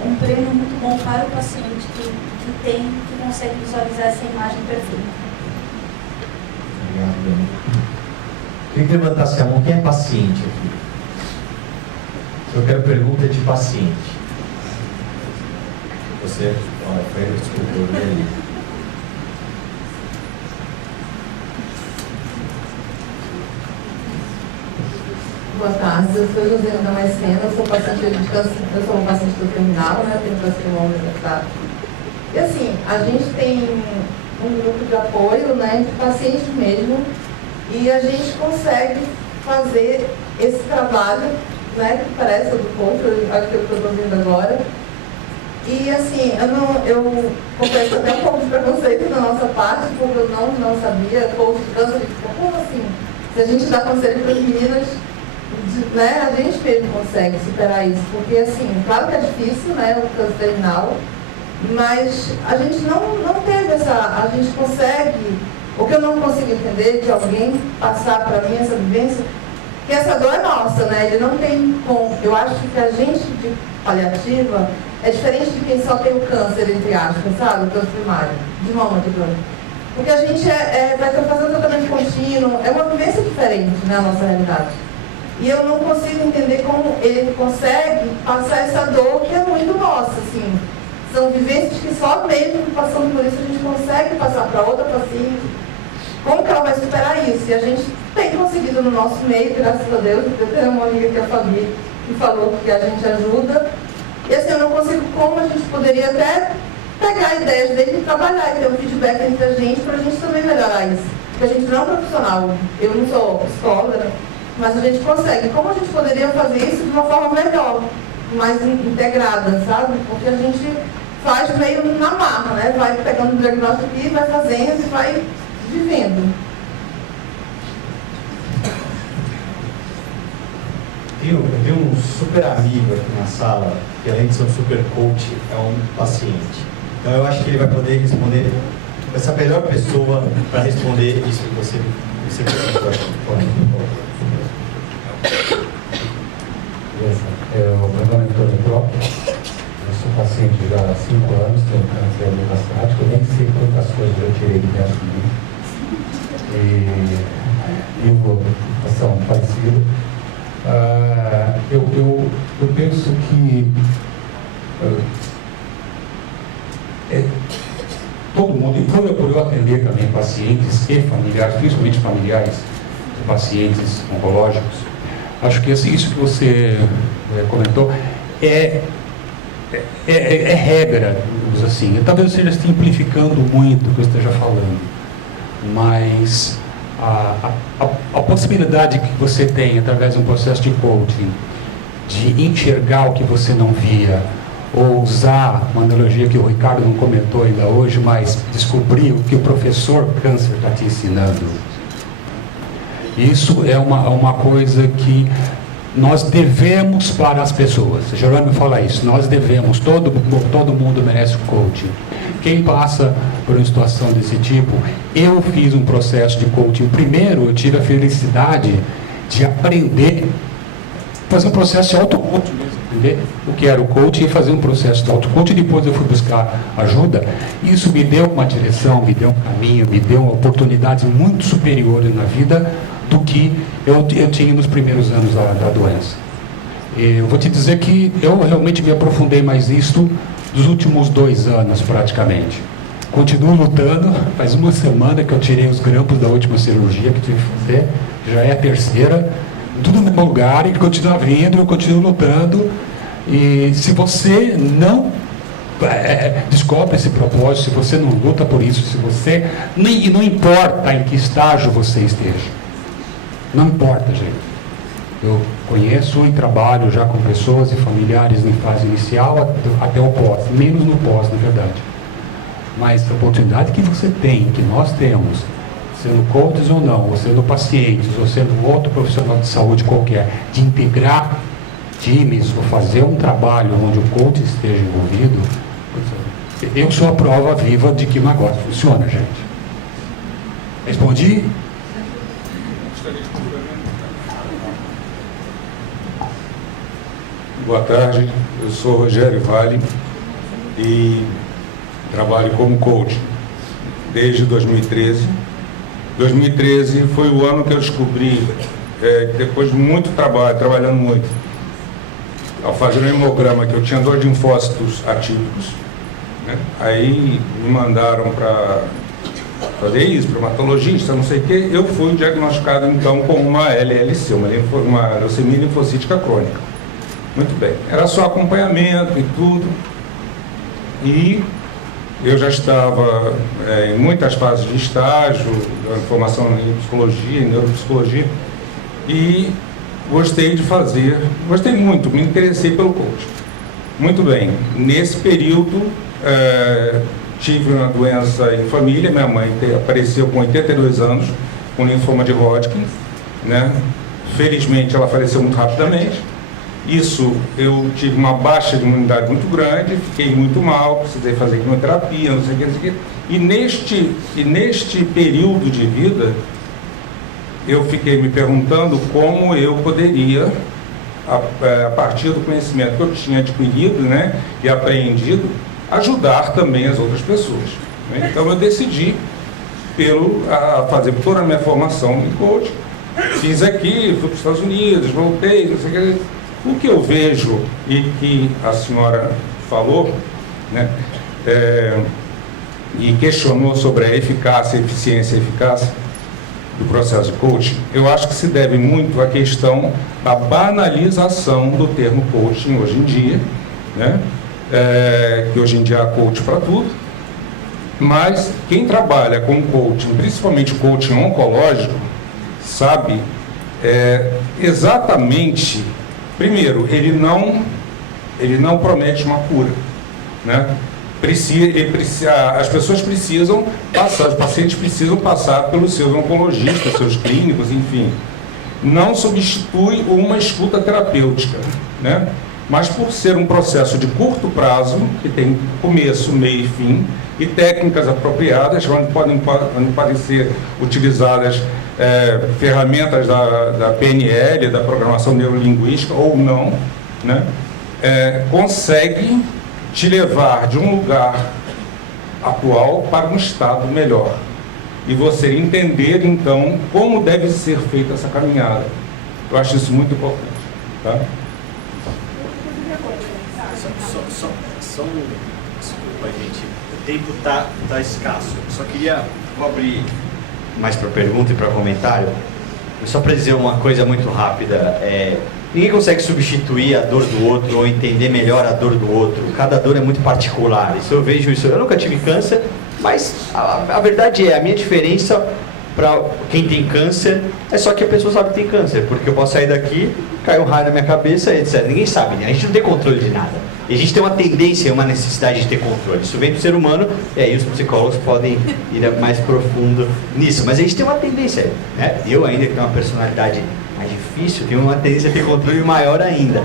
um prêmio muito bom para o paciente que consegue visualizar essa imagem perfeita. Obrigado, Dani. Quem levantasse a mão, quem é paciente aqui? Eu quero pergunta de paciente. Você? Desculpa, eu vi ali. Boa tarde, eu sou José Damasceno, eu sou paciente de câncer, eu sou um paciente do terminal, né? Tenho câncer de mama detectado. E assim, a gente tem um grupo de apoio, né, de pacientes mesmo, e a gente consegue fazer esse trabalho, né, que parece do coach, acho que eu estou vendo agora. E assim, eu confesso até um pouco de preconceito da nossa parte, porque eu não sabia, coach de câncer, como assim? Se a gente dá conselho para as meninas, né, a gente mesmo consegue superar isso, porque assim, claro que é difícil, né, o câncer terminal, mas a gente não teve a gente consegue, o que eu não consigo entender de alguém passar para mim essa vivência, que essa dor é nossa, né, ele não tem como, eu acho que a gente de paliativa é diferente de quem só tem o câncer, entre aspas, sabe, o câncer primário, de mama, de plano. Porque a gente vai fazer um tratamento contínuo, é uma vivência diferente, né, a nossa realidade. E eu não consigo entender como ele consegue passar essa dor que é muito nossa, assim. São vivências que só mesmo passando por isso a gente consegue passar para outra paciente. Como que ela vai superar isso? E a gente tem conseguido no nosso meio, graças a Deus. Eu tenho uma amiga que é a Fabi, que falou que a gente ajuda. E assim, eu não consigo como a gente poderia até pegar ideias dele e trabalhar e ter um feedback entre a gente para a gente também melhorar isso. Porque a gente não é um profissional, eu não sou psicóloga, mas a gente consegue. Como a gente poderia fazer isso de uma forma melhor, mais integrada, sabe? Porque a gente faz meio na marra, né? Vai pegando o diagnóstico aqui, vai fazendo e vai vivendo. Eu vi um super amigo aqui na sala, que além de ser um super coach, é um paciente. Então eu acho que ele vai poder responder, vai ser a melhor pessoa para responder isso que você perguntou aqui. Meu nome é Antônio Brock, eu sou paciente já há 5 anos, tenho câncer metastático, eu nem sei quantas coisas eu tirei de dentro de mim. E vivo uma situação parecida. Eu penso que todo mundo, e por eu atender também pacientes e familiares, principalmente familiares de pacientes oncológicos, acho que isso que você comentou é regra, assim. Talvez eu esteja simplificando muito o que eu esteja falando, mas a possibilidade que você tem, através de um processo de coaching, de enxergar o que você não via, ou usar uma analogia que o Ricardo não comentou ainda hoje, mas descobrir o que o professor câncer está te ensinando. Isso é uma coisa que nós devemos para as pessoas. Jerônimo fala isso, nós devemos, todo mundo merece o coaching. Quem passa por uma situação desse tipo, eu fiz um processo de coaching. Primeiro, eu tive a felicidade de aprender, fazer um processo de auto-coaching mesmo, entender o que era o coaching e fazer um processo de auto-coaching. Depois eu fui buscar ajuda. Isso me deu uma direção, me deu um caminho, me deu oportunidades muito superiores na vida do que eu tinha nos primeiros anos da doença. Eu vou te dizer que eu realmente me aprofundei mais nisso dos últimos 2 anos, praticamente. Continuo lutando, faz uma semana que eu tirei os grampos da última cirurgia que tive que fazer, já é a 3ª, tudo no mesmo lugar, e continua vindo, eu continuo lutando, e se você não descobre esse propósito, se você não luta por isso, se você, e não importa em que estágio você esteja, não importa, gente. Eu conheço e trabalho já com pessoas e familiares em fase inicial até o pós, menos no pós, na verdade. Mas a oportunidade que você tem, que nós temos, sendo coaches ou não, ou sendo pacientes, ou sendo outro profissional de saúde qualquer, de integrar times ou fazer um trabalho onde o coach esteja envolvido, eu sou a prova viva de que o negócio funciona, gente. Respondi? Boa tarde, eu sou Rogério Vale e trabalho como coach desde 2013. 2013 foi o ano que eu descobri, depois de muito trabalho, trabalhando muito, ao fazer um hemograma, que eu tinha dor de linfócitos atípicos, né? Aí me mandaram para fazer isso, para hematologista, não sei o quê. Eu fui diagnosticado então com uma LLC, uma leucemia linfocítica crônica. Muito bem, era só acompanhamento e tudo, e eu já estava em muitas fases de estágio, formação em psicologia, em neuropsicologia, e gostei muito, me interessei pelo coaching. Muito bem, nesse período tive uma doença em família, minha mãe apareceu com 82 anos, com linfoma de Hodgkin, né? Felizmente ela faleceu muito rapidamente. Isso, eu tive uma baixa de imunidade muito grande, fiquei muito mal, precisei fazer quimioterapia, não sei o que, não sei o que. E neste período de vida, eu fiquei me perguntando como eu poderia, a partir do conhecimento que eu tinha adquirido, né, e aprendido, ajudar também as outras pessoas, né? Então eu decidi a fazer toda a minha formação em coaching, fiz aqui, fui para os Estados Unidos, voltei, não sei o que. O que eu vejo e que a senhora falou, né, e questionou sobre a eficácia, eficiência e eficácia do processo de coaching, eu acho que se deve muito à questão da banalização do termo coaching hoje em dia, né, que hoje em dia há coach para tudo, mas quem trabalha com coaching, principalmente coaching oncológico, sabe exatamente. Primeiro, ele não promete uma cura, né? as pessoas precisam passar, os pacientes precisam passar pelos seus oncologistas, seus clínicos, enfim. Não substitui uma escuta terapêutica, né? Mas por ser um processo de curto prazo, que tem começo, meio e fim, e técnicas apropriadas, onde podem ser utilizadas ferramentas da PNL, da programação neurolinguística, ou não, né? Consegue te levar de um lugar atual para um estado melhor. E você entender, então, como deve ser feita essa caminhada. Eu acho isso muito importante. Tá? Desculpa, gente. O tempo tá escasso. Só queria... Vou abrir mais para pergunta e para comentário. Só para dizer uma coisa muito rápida. Ninguém consegue substituir a dor do outro ou entender melhor a dor do outro. Cada dor é muito particular. Isso eu vejo isso. Eu nunca tive câncer, mas a verdade é, a minha diferença para quem tem câncer é só que a pessoa sabe que tem câncer, porque eu posso sair daqui, cai um raio na minha cabeça, etc. Ninguém sabe, né? A gente não tem controle de nada. E a gente tem uma tendência, uma necessidade de ter controle. Isso vem do ser humano, e aí os psicólogos podem ir mais profundo nisso. Mas a gente tem uma tendência, né? Eu ainda que tenho uma personalidade mais difícil, tenho uma tendência a ter controle maior ainda.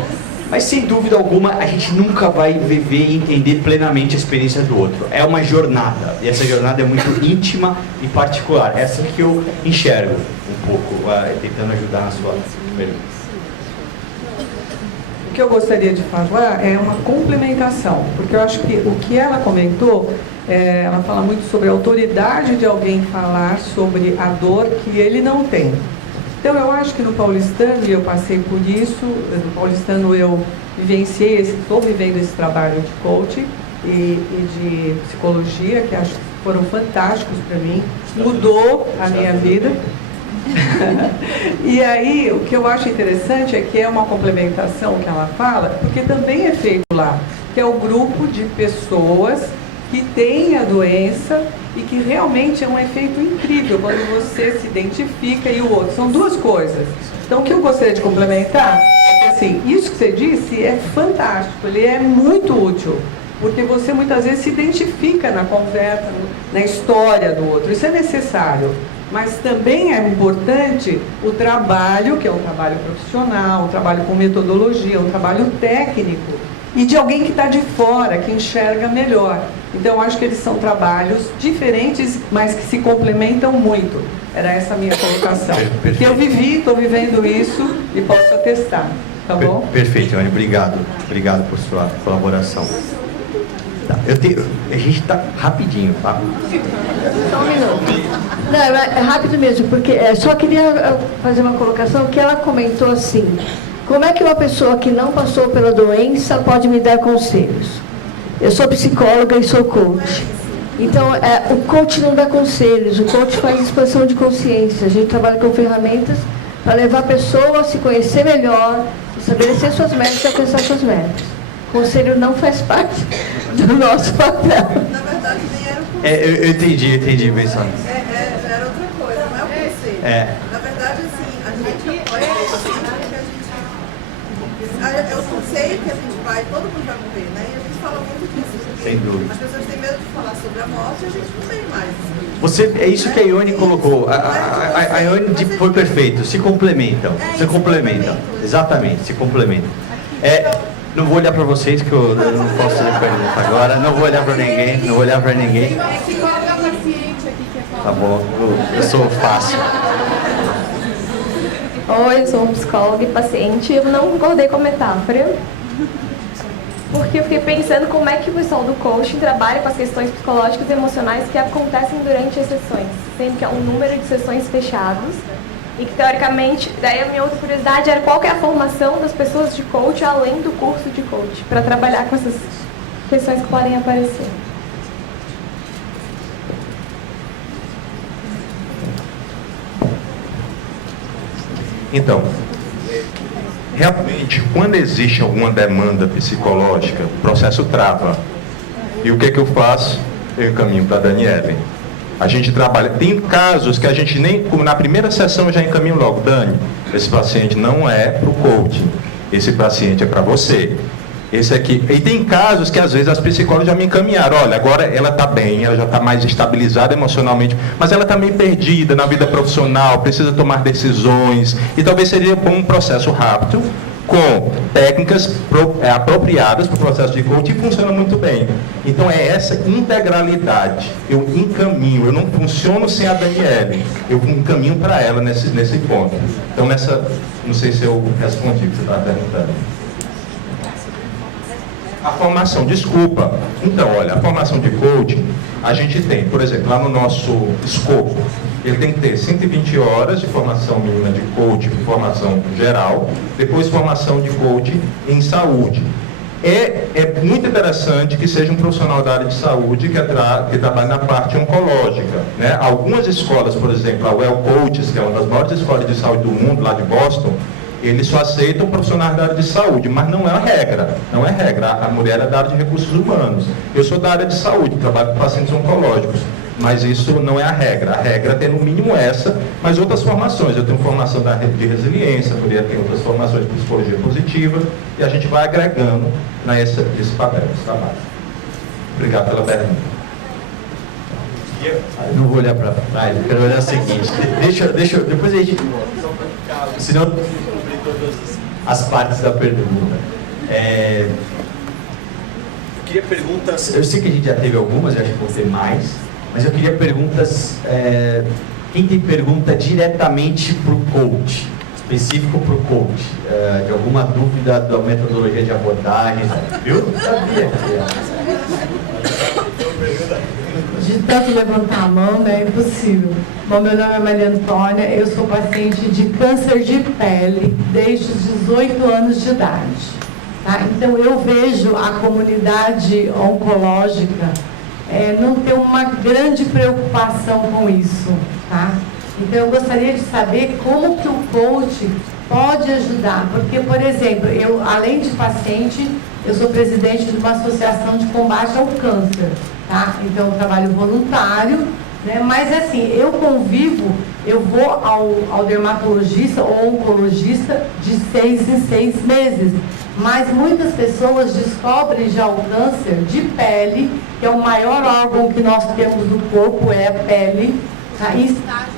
Mas sem dúvida alguma, a gente nunca vai viver e entender plenamente a experiência do outro. É uma jornada, e essa jornada é muito íntima e particular. É assim que eu enxergo um pouco, tentando ajudar na sua pergunta. O que eu gostaria de falar é uma complementação, porque eu acho que o que ela comentou, ela fala muito sobre a autoridade de alguém falar sobre a dor que ele não tem. Então, eu acho que no paulistano, e eu passei por isso, no paulistano eu vivenciei, estou vivendo esse trabalho de coaching e de psicologia, que acho que foram fantásticos para mim, mudou a minha vida. E aí, o que eu acho interessante é que é uma complementação que ela fala, porque também é feito lá, que é o grupo de pessoas que têm a doença e que realmente é um efeito incrível quando você se identifica e o outro. São duas coisas. Então, o que eu gostaria de complementar é que, assim, isso que você disse é fantástico, ele é muito útil, porque você muitas vezes se identifica na conversa, na história do outro. Isso é necessário. Mas também é importante o trabalho, que é um trabalho profissional, um trabalho com metodologia, um trabalho técnico, e de alguém que está de fora, que enxerga melhor. Então, acho que eles são trabalhos diferentes, mas que se complementam muito. Era essa a minha colocação. Porque eu vivi, estou vivendo isso e posso atestar. Tá bom? Perfeito, Anny. Obrigado. Obrigado por sua colaboração. Tá, a gente está rapidinho, tá? Só um minuto. Não, é rápido mesmo, porque só queria fazer uma colocação que ela comentou assim: como é que uma pessoa que não passou pela doença pode me dar conselhos? Eu sou psicóloga e sou coach. Então, o coach não dá conselhos, o coach faz expansão de consciência. A gente trabalha com ferramentas para levar a pessoa a se conhecer melhor, estabelecer suas metas e alcançar suas metas. Conselho não faz parte do nosso papel. Na verdade, nem era o conselho. Eu entendi, Benção. Era outra coisa, não é o conselho. Na verdade, assim, a gente apoia o paciente porque a gente... Eu sei que a gente vai, todo mundo vai morrer, né? E a gente fala muito disso. Sem dúvida. As pessoas têm medo de falar sobre a morte e a gente não tem mais. É isso que a Ione colocou. A Ione foi perfeito. Se complementam. Se complementam. Exatamente, se complementam. Não vou olhar para vocês, que eu não posso fazer pergunta agora. Não vou olhar para ninguém. Tá bom, eu sou fácil. Oi, eu sou um psicóloga e paciente. Eu não concordei com a metáfora, porque eu fiquei pensando como é que o pessoal do coaching trabalha com as questões psicológicas e emocionais que acontecem durante as sessões, sendo que é um número de sessões fechados e que, teoricamente, daí a minha outra curiosidade era qual que é a formação das pessoas de coach além do curso de coach, para trabalhar com essas questões que podem aparecer. Então, realmente, quando existe alguma demanda psicológica, o processo trava. E o que eu faço? Eu encaminho para a Daniele. A gente trabalha. Tem casos que a gente nem, como na primeira sessão, eu já encaminho logo. Dani, esse paciente não é para o coaching, esse paciente é para você. Esse aqui. E tem casos que às vezes as psicólogas já me encaminharam. Olha, agora ela está bem, ela já está mais estabilizada emocionalmente, mas ela está meio perdida na vida profissional, precisa tomar decisões. E talvez seria bom um processo rápido, com técnicas apropriadas para o processo de coaching, e funciona muito bem. Então é essa integralidade. Eu encaminho, eu não funciono sem a Daniele, eu encaminho para ela nesse ponto. Então não sei se eu respondi o que você estava perguntando. A formação, desculpa. Então, olha, a formação de coaching, a gente tem, por exemplo, lá no nosso escopo, ele tem que ter 120 horas de formação mínima de coaching, formação geral, depois formação de coaching em saúde. É muito interessante que seja um profissional da área de saúde que trabalhe na parte oncológica, né? Algumas escolas, por exemplo, a Well Coaches, que é uma das maiores escolas de saúde do mundo, lá de Boston, eles só aceitam profissionais da área de saúde, mas não é a regra, não é regra. A mulher é da área de recursos humanos. Eu sou da área de saúde, trabalho com pacientes oncológicos, mas isso não é a regra. A regra tem no mínimo essa, mas outras formações. Eu tenho formação de resiliência, poderia ter outras formações de psicologia positiva, e a gente vai agregando nesse papel, nesse trabalho. Obrigado pela pergunta. Eu não vou olhar para trás, eu quero olhar o seguinte. Deixa depois a gente... Senão, todas as partes da pergunta. Eu queria perguntas, eu sei que a gente já teve algumas, eu acho que vou ter mais, mas eu queria perguntas, quem tem pergunta diretamente para o coach, específico para o coach, de alguma dúvida da metodologia de abordagem, viu? Sabia que de tanto levantar a mão, né, é impossível. Bom, meu nome é Maria Antônia, eu sou paciente de câncer de pele desde os 18 anos de idade. Tá? Então, eu vejo a comunidade oncológica não ter uma grande preocupação com isso. Tá? Então, eu gostaria de saber como que o coach pode ajudar. Porque, por exemplo, eu, além de paciente, eu sou presidente de uma associação de combate ao câncer. Tá? Então, eu trabalho voluntário, né? Mas assim, eu convivo, eu vou ao dermatologista ou oncologista de 6 em 6 meses. Mas muitas pessoas descobrem já o câncer de pele, que é o maior órgão que nós temos no corpo, é a pele, tá? Em estágio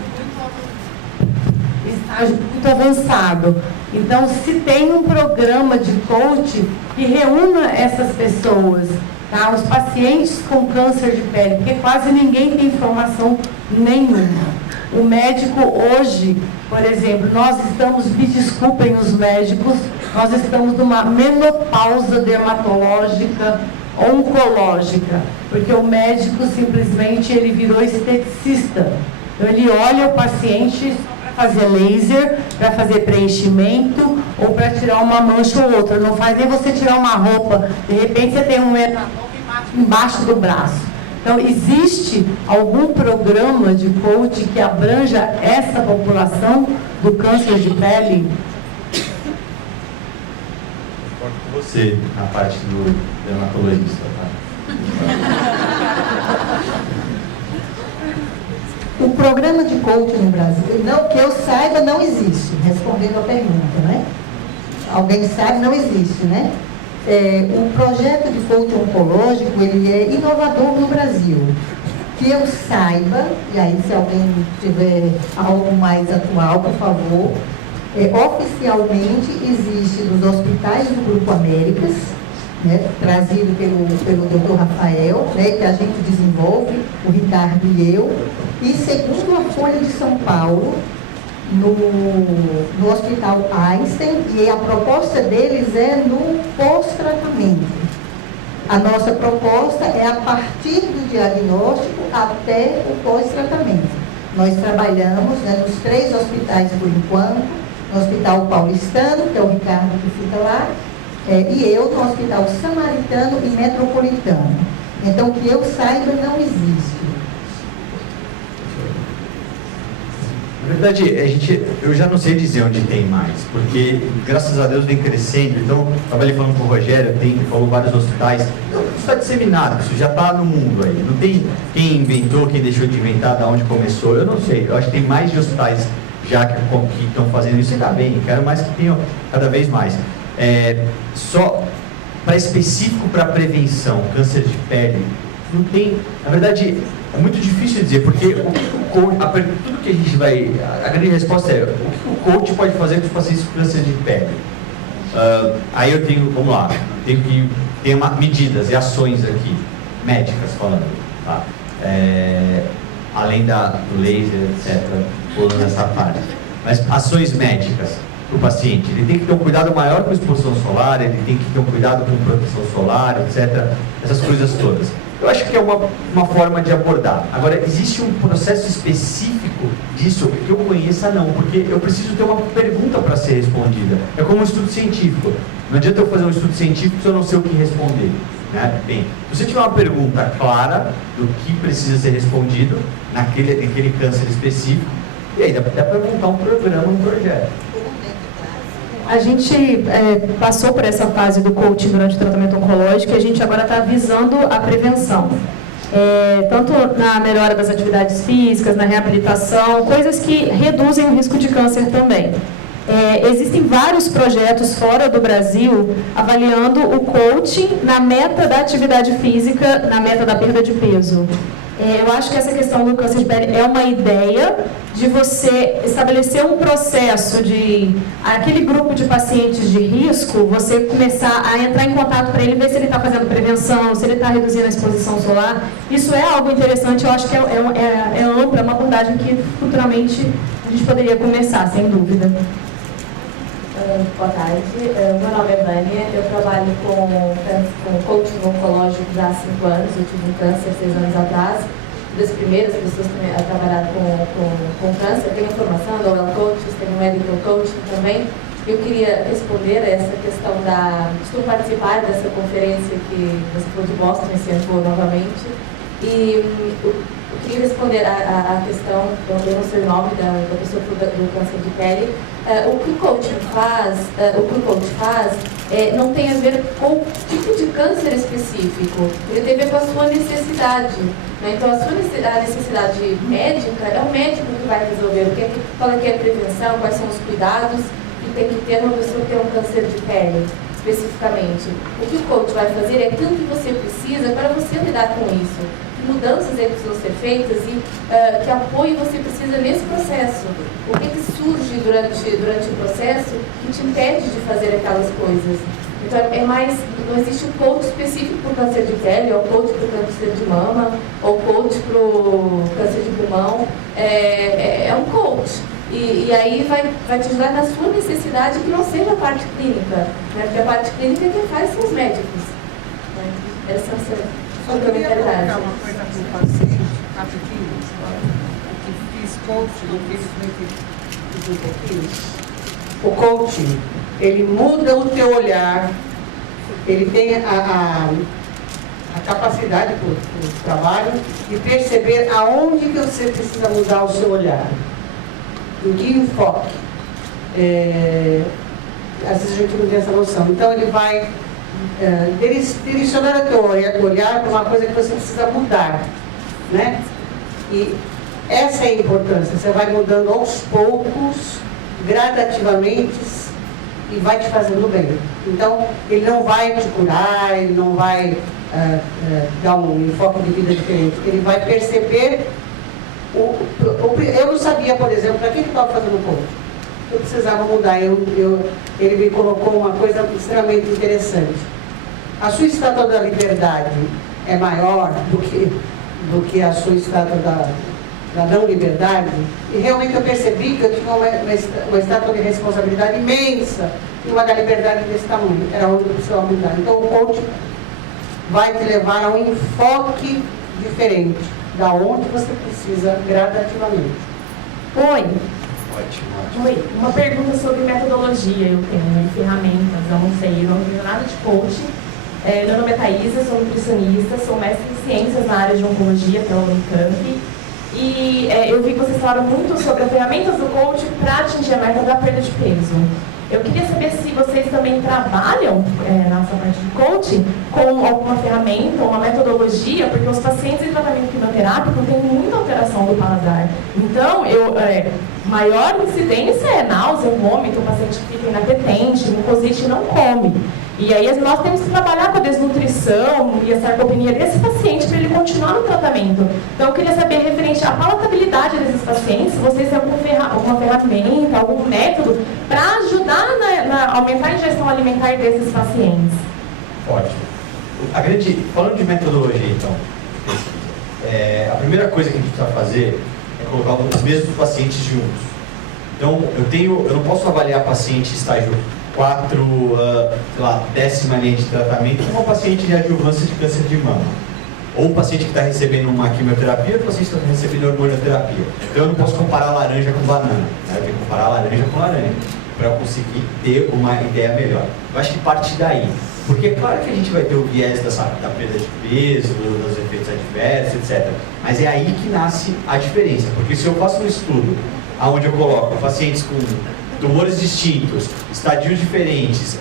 muito avançado. Então, se tem um programa de coaching que reúna essas pessoas, tá? Os pacientes com câncer de pele, porque quase ninguém tem informação nenhuma. O médico hoje, por exemplo, nós estamos, me desculpem os médicos, nós estamos numa menopausa dermatológica, oncológica, porque o médico simplesmente ele virou esteticista. Então, ele olha o paciente para fazer laser, para fazer preenchimento ou para tirar uma mancha ou outra. Não faz nem você tirar uma roupa, de repente você tem um melanoma embaixo do braço. Então, existe algum programa de coaching que abranja essa população do câncer de pele? Concordo com você na parte do dermatologista. O programa de coaching no Brasil, não, que eu saiba, não existe, respondendo a pergunta, né? Alguém sabe, não existe, né? O projeto de coaching oncológico, ele é inovador no Brasil. Que eu saiba, e aí se alguém tiver algo mais atual, por favor, oficialmente existe nos hospitais do Grupo Américas, né, trazido pelo Dr. Rafael, né, que a gente desenvolve, o Ricardo e eu, e segundo a Folha de São Paulo, no Hospital Einstein, e a proposta deles é no pós-tratamento. A nossa proposta é a partir do diagnóstico até o pós-tratamento. Nós trabalhamos, né, nos 3 hospitais por enquanto, no Hospital Paulistano, que é o Ricardo que fica lá, e eu no Hospital Samaritano e Metropolitano. Então, que eu saiba, não existe. Na verdade, eu já não sei dizer onde tem mais, porque graças a Deus vem crescendo. Então, estava ali falando com o Rogério, falou vários hospitais. Então, isso está disseminado, isso já está no mundo aí. Não tem quem inventou, quem deixou de inventar, de onde começou, eu não sei. Eu acho que tem mais de hospitais já que estão fazendo isso, e ainda bem, quero mais que tenham cada vez mais. Só para específico para prevenção, câncer de pele, não tem, na verdade, é muito difícil dizer, porque tudo que a gente vai, a grande resposta é, o que o coach pode fazer com os pacientes com câncer de pele? Aí eu tenho, vamos lá, tenho que ter medidas e ações aqui, médicas falando, tá? Além do laser, etc., pulando nessa parte. Mas ações médicas para o paciente, ele tem que ter um cuidado maior com a exposição solar, ele tem que ter um cuidado com proteção solar, etc., essas coisas todas. Eu acho que é uma forma de abordar. Agora, existe um processo específico disso que eu conheça, não, porque eu preciso ter uma pergunta para ser respondida. É como um estudo científico. Não adianta eu fazer um estudo científico se eu não sei o que responder. Né? Bem, se você tiver uma pergunta clara do que precisa ser respondido naquele câncer específico, e aí dá para montar um programa, um projeto. A gente passou por essa fase do coaching durante o tratamento oncológico e a gente agora está visando a prevenção. Tanto na melhora das atividades físicas, na reabilitação, coisas que reduzem o risco de câncer também. Existem vários projetos fora do Brasil avaliando o coaching na meta da atividade física, na meta da perda de peso. Eu acho que essa questão do câncer de pele é uma ideia de você estabelecer um processo de aquele grupo de pacientes de risco, você começar a entrar em contato para ele, ver se ele está fazendo prevenção, se ele está reduzindo a exposição solar. Isso é algo interessante, eu acho que é ampla, é uma abordagem que futuramente a gente poderia começar, sem dúvida. Boa tarde, meu nome é Vânia, eu trabalho com coaching oncológico já há 5 anos, eu tive um câncer 6 anos atrás, das primeiras pessoas a trabalhar com câncer, tenho formação da Well Coaches, tenho Medical Coaching também. Eu queria responder a essa questão estou participar dessa conferência que você falou de Boston, esse ano vou novamente, e eu queria responder a questão, eu não sei o nome da pessoa do câncer de pele. O que o coach faz não tem a ver com o tipo de câncer específico, ele tem a ver com a sua necessidade. Né? Então, a necessidade médica é o médico que vai resolver qual é a prevenção, quais são os cuidados que tem que ter uma pessoa que tem um câncer de pele, especificamente. O que o coach vai fazer é aquilo que você precisa para você lidar com isso. Mudanças que precisam ser feitas e que apoio você precisa nesse processo. O que surge durante o processo que te impede de fazer aquelas coisas. Então, não existe um coach específico para o câncer de pele, ou coach para o câncer de mama, ou coach para o câncer de pulmão. É um coach. E aí vai te ajudar na sua necessidade que não seja a parte clínica. Né? Porque a parte clínica quem faz são os médicos. Né? Essa é a só queria colocar uma coisa com o paciente, rapidinho, que fiz coaching, não fiz um pouquinho. O coaching, ele muda o teu olhar, ele tem a capacidade para o trabalho de perceber aonde que você precisa mudar o seu olhar, em que enfoque. Às vezes a gente não tem essa noção. Então ele vai direcionar o teu olhar para uma coisa que você precisa mudar, né? E essa é a importância, você vai mudando aos poucos, gradativamente, e vai te fazendo bem. Então, ele não vai te curar, ele não vai dar um enfoque de vida diferente, ele vai perceber. Eu não sabia, por exemplo, para que ele estava fazendo o coaching. Eu precisava mudar, ele me colocou uma coisa extremamente interessante. A sua estátua da liberdade é maior do que a sua estátua da não liberdade, e realmente eu percebi que eu tinha uma estátua de responsabilidade imensa e uma da liberdade desse tamanho, era onde eu precisava mudar. Então o coaching vai te levar a um enfoque diferente, da onde você precisa gradativamente. Oi. Oi, uma pergunta sobre metodologia eu tenho, né? Ferramentas, eu não sei, eu não tenho nada de coaching. Meu nome é Thaisa, sou nutricionista, sou mestre em ciências na área de oncologia pela Unicamp. E eu vi que vocês falaram muito sobre as ferramentas do coaching para atingir a meta da perda de peso. Eu queria saber se vocês também trabalham nessa parte de coaching com alguma ferramenta, uma metodologia, porque os pacientes em tratamento quimioterápico têm muita alteração do paladar. Então, maior incidência é náusea, vômito, o paciente fica inapetente, mucosite e não come. E aí nós temos que trabalhar com a desnutrição e a sarcopenia desse paciente para ele continuar no tratamento. Então eu queria saber, referente à palatabilidade desses pacientes, se vocês têm alguma ferramenta, algum método para ajudar a aumentar a ingestão alimentar desses pacientes. Ótimo. Falando de metodologia, então, a primeira coisa que a gente precisa fazer é colocar os mesmos pacientes juntos. Então, eu não posso avaliar paciente estágio 4, décima linha de tratamento, como um paciente de adjuvância de câncer de mama. Ou um paciente que está recebendo uma quimioterapia, ou um paciente que está recebendo hormonioterapia. Então, eu não posso comparar laranja com banana, né? Eu tenho que comparar laranja com laranja, para eu conseguir ter uma ideia melhor. Eu acho que parte daí. Porque é claro que a gente vai ter o viés da perda de peso, dos efeitos adversos, etc. Mas é aí que nasce a diferença. Porque se eu faço um estudo onde eu coloco pacientes com tumores distintos, estadios diferentes,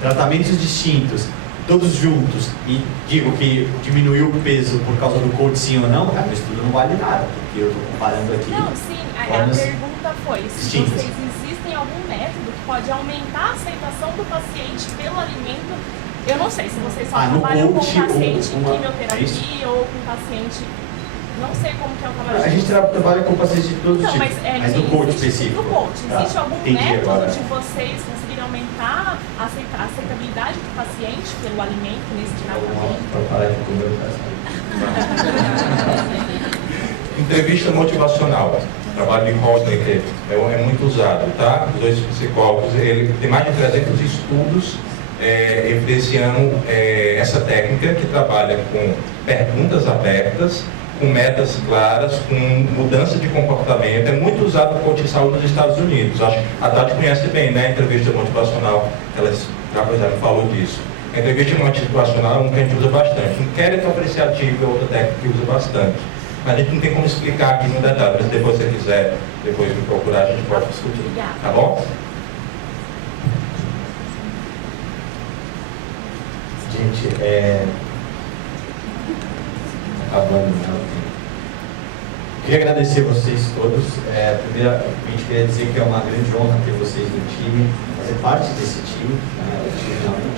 tratamentos distintos, todos juntos, e digo que diminuiu o peso por causa do coach sim ou não, cara, o estudo não vale nada, porque eu estou comparando aqui. Não, sim, a pergunta foi se vocês existem algum método que pode aumentar a aceitação do paciente pelo alimento. Eu não sei se vocês só trabalham com paciente em quimioterapia ou com paciente... Não sei como que é o trabalho. A gente trabalha com pacientes de todos os tipos, mas do coach específico. Do coach, existe algum método de vocês conseguirem aumentar a aceitabilidade do paciente pelo alimento nesse tratamento? Para parar de comer. Entrevista motivacional. O trabalho de Hodney é muito usado, tá? Os dois psicólogos, ele tem mais de 300 estudos evidenciando essa técnica que trabalha com perguntas abertas, com metas claras, com mudança de comportamento. É muito usado no coaching de saúde nos Estados Unidos. Acho que a Tati conhece bem, né? A entrevista motivacional, ela já me falou disso. A entrevista motivacional é um que a gente usa bastante. Inquérito apreciativo é outra técnica que usa bastante. Mas a gente não tem como explicar aqui no detalhe. Mas depois, se você quiser depois me procurar, a gente pode discutir. Tá bom? Gente, acabando, né? Queria agradecer vocês todos. Primeiramente, queria dizer que é uma grande honra ter vocês no time, fazer parte desse time. Né? O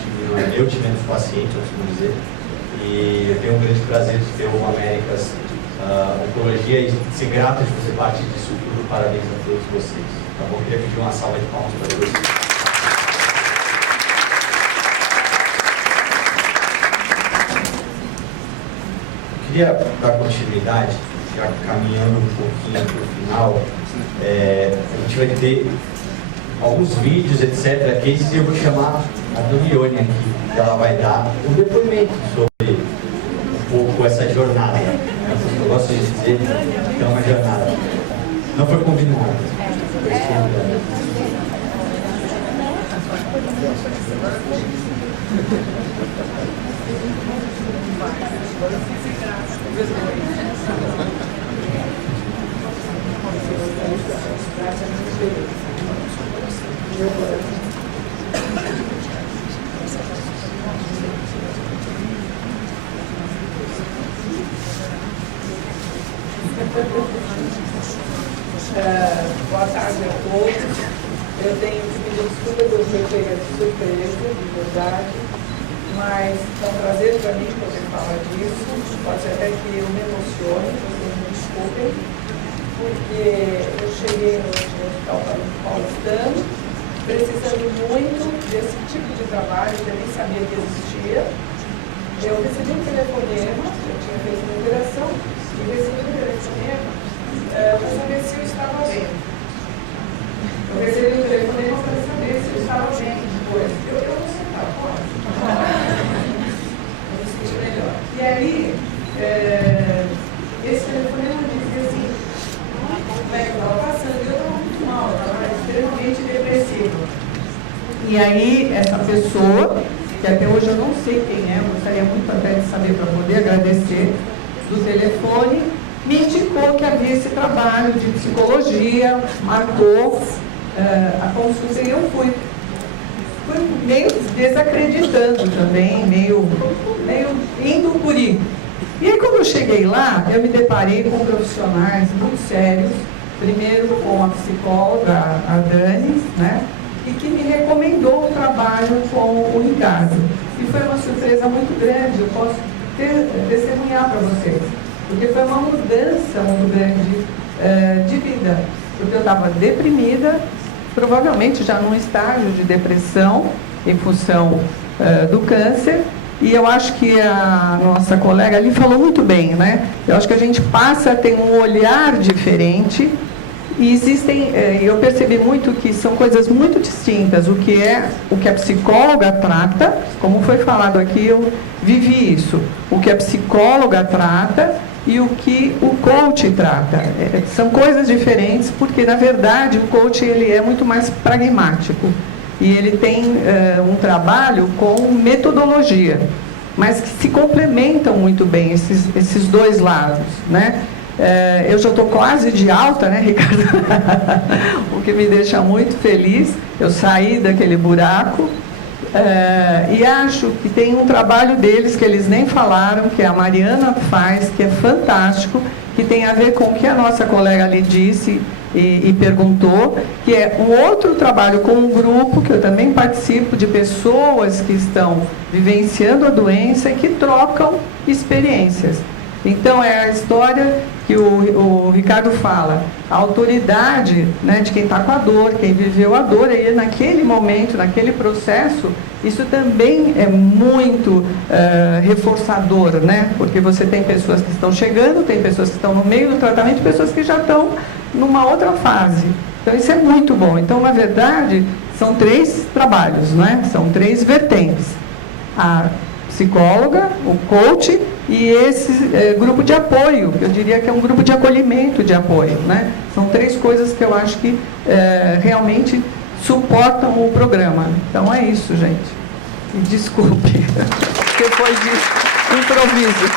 time não é meu, o time é dos pacientes, eu costumo dizer. E eu tenho um grande prazer de ter o Américas Oncologia e ser grato de fazer parte disso tudo. Parabéns a todos vocês. Tá bom? Queria pedir uma salva de palmas para vocês. Queria dar continuidade, já caminhando um pouquinho para o final. A gente vai ter alguns vídeos, etc. Que eu vou chamar a Dona Ione aqui, que ela vai dar um depoimento sobre um pouco essa jornada. Eu gosto de dizer que é uma jornada. Não foi combinado. Foi combinado. Boa tarde a todos. Eu tenho que pedir desculpas, eu fui pega de surpresa, de verdade, mas é um prazer para mim poder falar disso. Pode ser até que eu me emocione, vocês me desculpem, porque eu cheguei no Hospital Paulistano precisando muito desse tipo de trabalho que eu nem sabia que existia. Eu recebi um telefonema, eu tinha feito uma operação, e recebi um telefonema para saber se eu estava bem. Eu recebi um telefonema para saber se eu estava bem depois. Eu não sei, tá bom. Eu me senti melhor. E aí, esse telefonema dizia assim, como é que eu estava passando? Eu estava muito mal, eu estava extremamente depressiva. E aí, essa pessoa, que até hoje eu não sei quem é, eu gostaria muito até de saber para poder agradecer, do telefone, me indicou que havia esse trabalho de psicologia, marcou a consulta e eu fui. Fui meio desacreditando também, meio indo por ir. E aí quando eu cheguei lá, eu me deparei com profissionais muito sérios, primeiro com a psicóloga, a Dani, né? E que me recomendou o trabalho com o Ricardo. E foi uma surpresa muito grande, eu posso testemunhar para vocês, porque foi uma mudança muito grande de vida, porque eu estava deprimida, provavelmente já num estágio de depressão em função do câncer, e eu acho que a nossa colega ali falou muito bem, né? Eu acho que a gente passa a ter um olhar diferente. E existem, eu percebi muito que são coisas muito distintas, o que a psicóloga trata, como foi falado aqui, eu vivi isso, o que a psicóloga trata e o que o coach trata. São coisas diferentes, porque, na verdade, o coach ele é muito mais pragmático e ele tem um trabalho com metodologia, mas que se complementam muito bem esses dois lados, né? Eu já estou quase de alta, né, Ricardo? O que me deixa muito feliz. Eu saí daquele buraco e acho que tem um trabalho deles que eles nem falaram, que a Mariana faz, que é fantástico, que tem a ver com o que a nossa colega ali disse e perguntou, que é um outro trabalho com um grupo, que eu também participo, de pessoas que estão vivenciando a doença e que trocam experiências. Então, é a história que o Ricardo fala, a autoridade, né, de quem está com a dor, quem viveu a dor, e naquele momento, naquele processo, isso também é muito reforçador, né? Porque você tem pessoas que estão chegando, tem pessoas que estão no meio do tratamento, pessoas que já estão numa outra fase. Então, isso é muito bom. Então, na verdade, são 3 trabalhos, né? São 3 vertentes. A psicóloga, o coach e esse grupo de apoio, eu diria que é um grupo de acolhimento, de apoio, né? São 3 coisas que eu acho que realmente suportam o programa. Então é isso, gente. E desculpe, depois de improviso.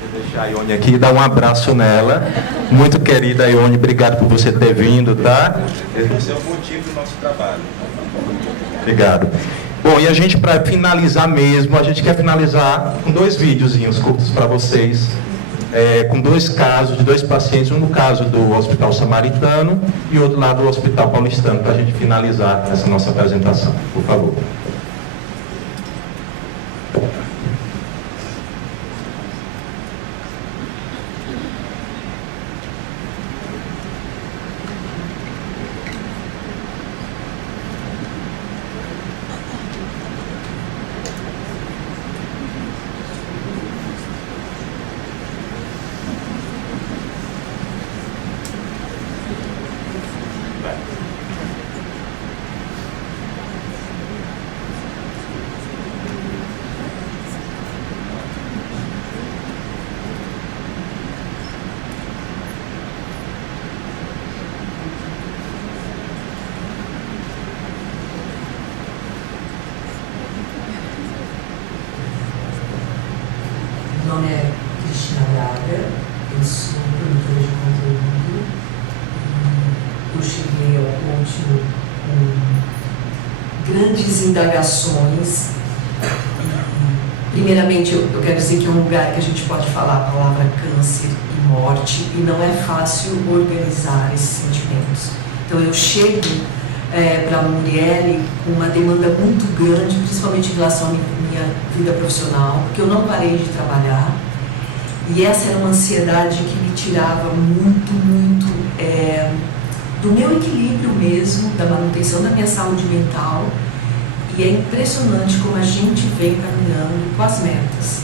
Vou deixar a Ione aqui e dar um abraço nela. Muito querida Ione, obrigado por você ter vindo, tá? Esse é o motivo do nosso trabalho. Obrigado. Bom, e a gente, para finalizar mesmo, a gente quer finalizar com 2 videozinhos curtos para vocês, com 2 casos de 2 pacientes, um no caso do Hospital Samaritano e outro lá do Hospital Paulistano, para a gente finalizar essa nossa apresentação. Por favor. Meu nome é Cristina Braga, eu sou produtora de conteúdo. Eu cheguei ao coaching com grandes indagações. Primeiramente, eu quero dizer que é um lugar que a gente pode falar a palavra câncer e morte, e não é fácil organizar esses sentimentos. Então, eu chego para a Murielle com uma demanda muito grande, principalmente em relação à minha vida profissional, porque eu não parei de trabalhar, e essa era uma ansiedade que me tirava muito do meu equilíbrio mesmo, da manutenção da minha saúde mental, e é impressionante como a gente vem caminhando com as metas.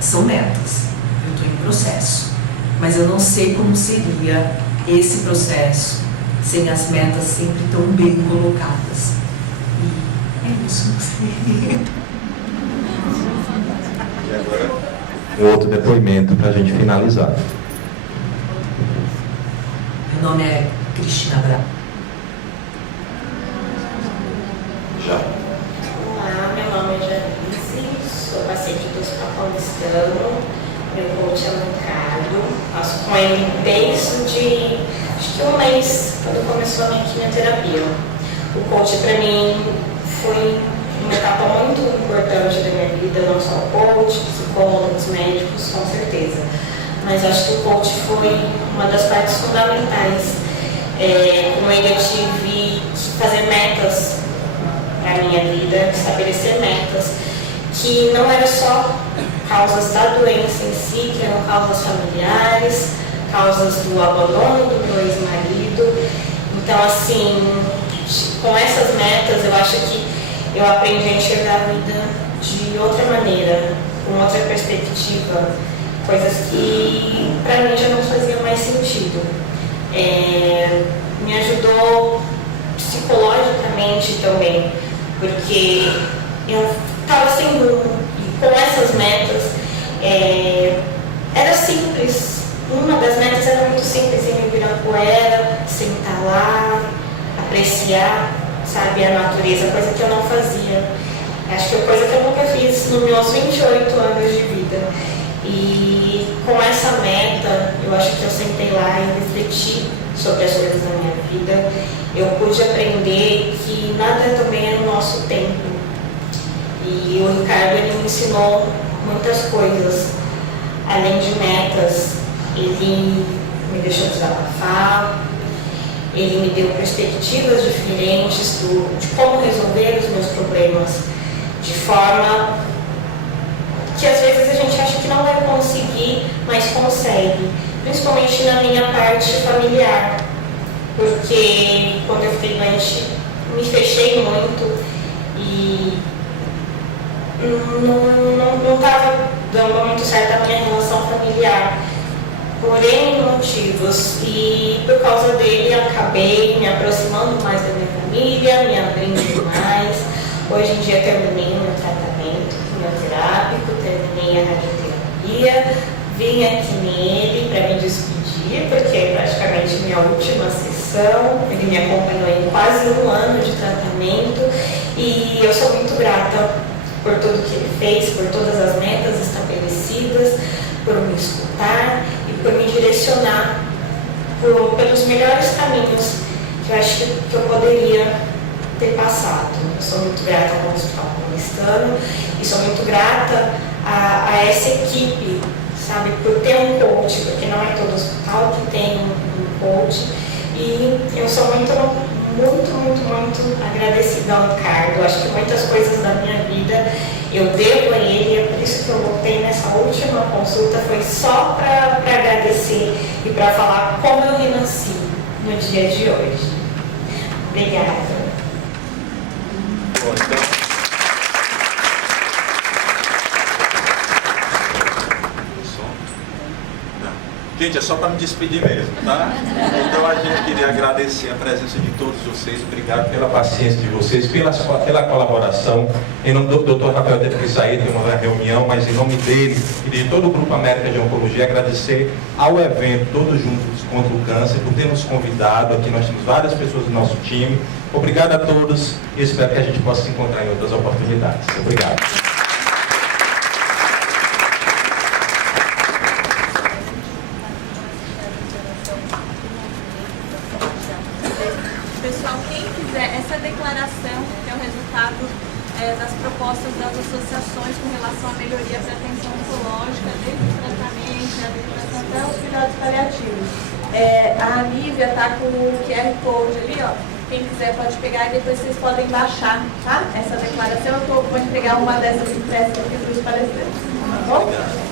São metas, eu estou em processo, mas eu não sei como seria esse processo sem as metas sempre tão bem colocadas. E é isso. E agora, um outro depoimento para a gente finalizar. Meu nome é Cristina Braga. Já. Olá, meu nome é Janice, sou paciente do Hospital Paulistano, meu coach é o Ricardo, faço com ele desde acho que um mês, quando começou a minha quimioterapia. O coach para mim foi uma etapa muito importante da minha vida, não só o coach, psicólogos, médicos, com certeza. Mas acho que o coach foi uma das partes fundamentais. Com ele eu tive que fazer metas para a minha vida, estabelecer metas, que não eram só causas da doença em si, que eram causas familiares, causas do abandono do meu ex-marido. Então, assim, com essas metas, eu acho que eu aprendi a enxergar a vida de outra maneira, com outra perspectiva, coisas que para mim já não faziam mais sentido. Me ajudou psicologicamente também, porque eu estava sem rumo, e com essas metas era simples. Uma das metas era muito simples, ir no Ibirapuera, sentar lá, apreciar, sabe, a natureza, coisa que eu não fazia. Acho que é coisa que eu nunca fiz nos meus 28 anos de vida. E com essa meta, eu acho que eu sentei lá e refleti sobre as coisas da minha vida. Eu pude aprender que nada também é no nosso tempo. E o Ricardo, ele me ensinou muitas coisas, além de metas. Ele me deixou desabafar, ele me deu perspectivas diferentes de como resolver os meus problemas, de forma que às vezes a gente acha que não vai conseguir, mas consegue, principalmente na minha parte familiar, porque quando eu fiquei doente, me fechei muito e não estava dando muito certo a minha relação familiar. Por N motivos, e por causa dele acabei me aproximando mais da minha família, me abrindo mais. Hoje em dia terminei o meu tratamento quimioterápico, terminei a radioterapia, vim aqui nele para me despedir, porque é praticamente minha última sessão. Ele me acompanhou em quase 1 ano de tratamento e eu sou muito grata por tudo que ele fez, por todas as metas estabelecidas, por me escutar e por me direcionar pelos melhores caminhos que eu acho que eu poderia ter passado. Eu sou muito grata ao Hospital Paulistano e sou muito grata a essa equipe, sabe, por ter um coach, porque não é todo hospital que tem um coach. E eu sou muito agradecida ao Ricardo. Acho que muitas coisas da minha vida eu devo a ele, é por isso que eu voltei nessa última consulta, foi só para agradecer e para falar como eu renasci no dia de hoje. Obrigada. Bom, então... Gente, é só para me despedir mesmo, tá? Então a gente queria agradecer a presença de todos vocês, obrigado pela paciência de vocês, pela colaboração. Em nome do Dr. Rafael, teve que sair, tem uma reunião, mas em nome dele e de todo o Grupo América de Oncologia, agradecer ao evento Todos Juntos contra o Câncer, por ter nos convidado. Aqui nós temos várias pessoas do nosso time. Obrigado a todos e espero que a gente possa se encontrar em outras oportunidades. Obrigado. Das propostas das associações com relação à melhoria da atenção oncológica, desde o tratamento, a habilitação até os cuidados paliativos. A Anívia está com o QR Code ali, ó. Quem quiser pode pegar e depois vocês podem baixar, tá? Essa declaração. Eu vou entregar uma dessas impressas aqui para os palestrantes, tá bom?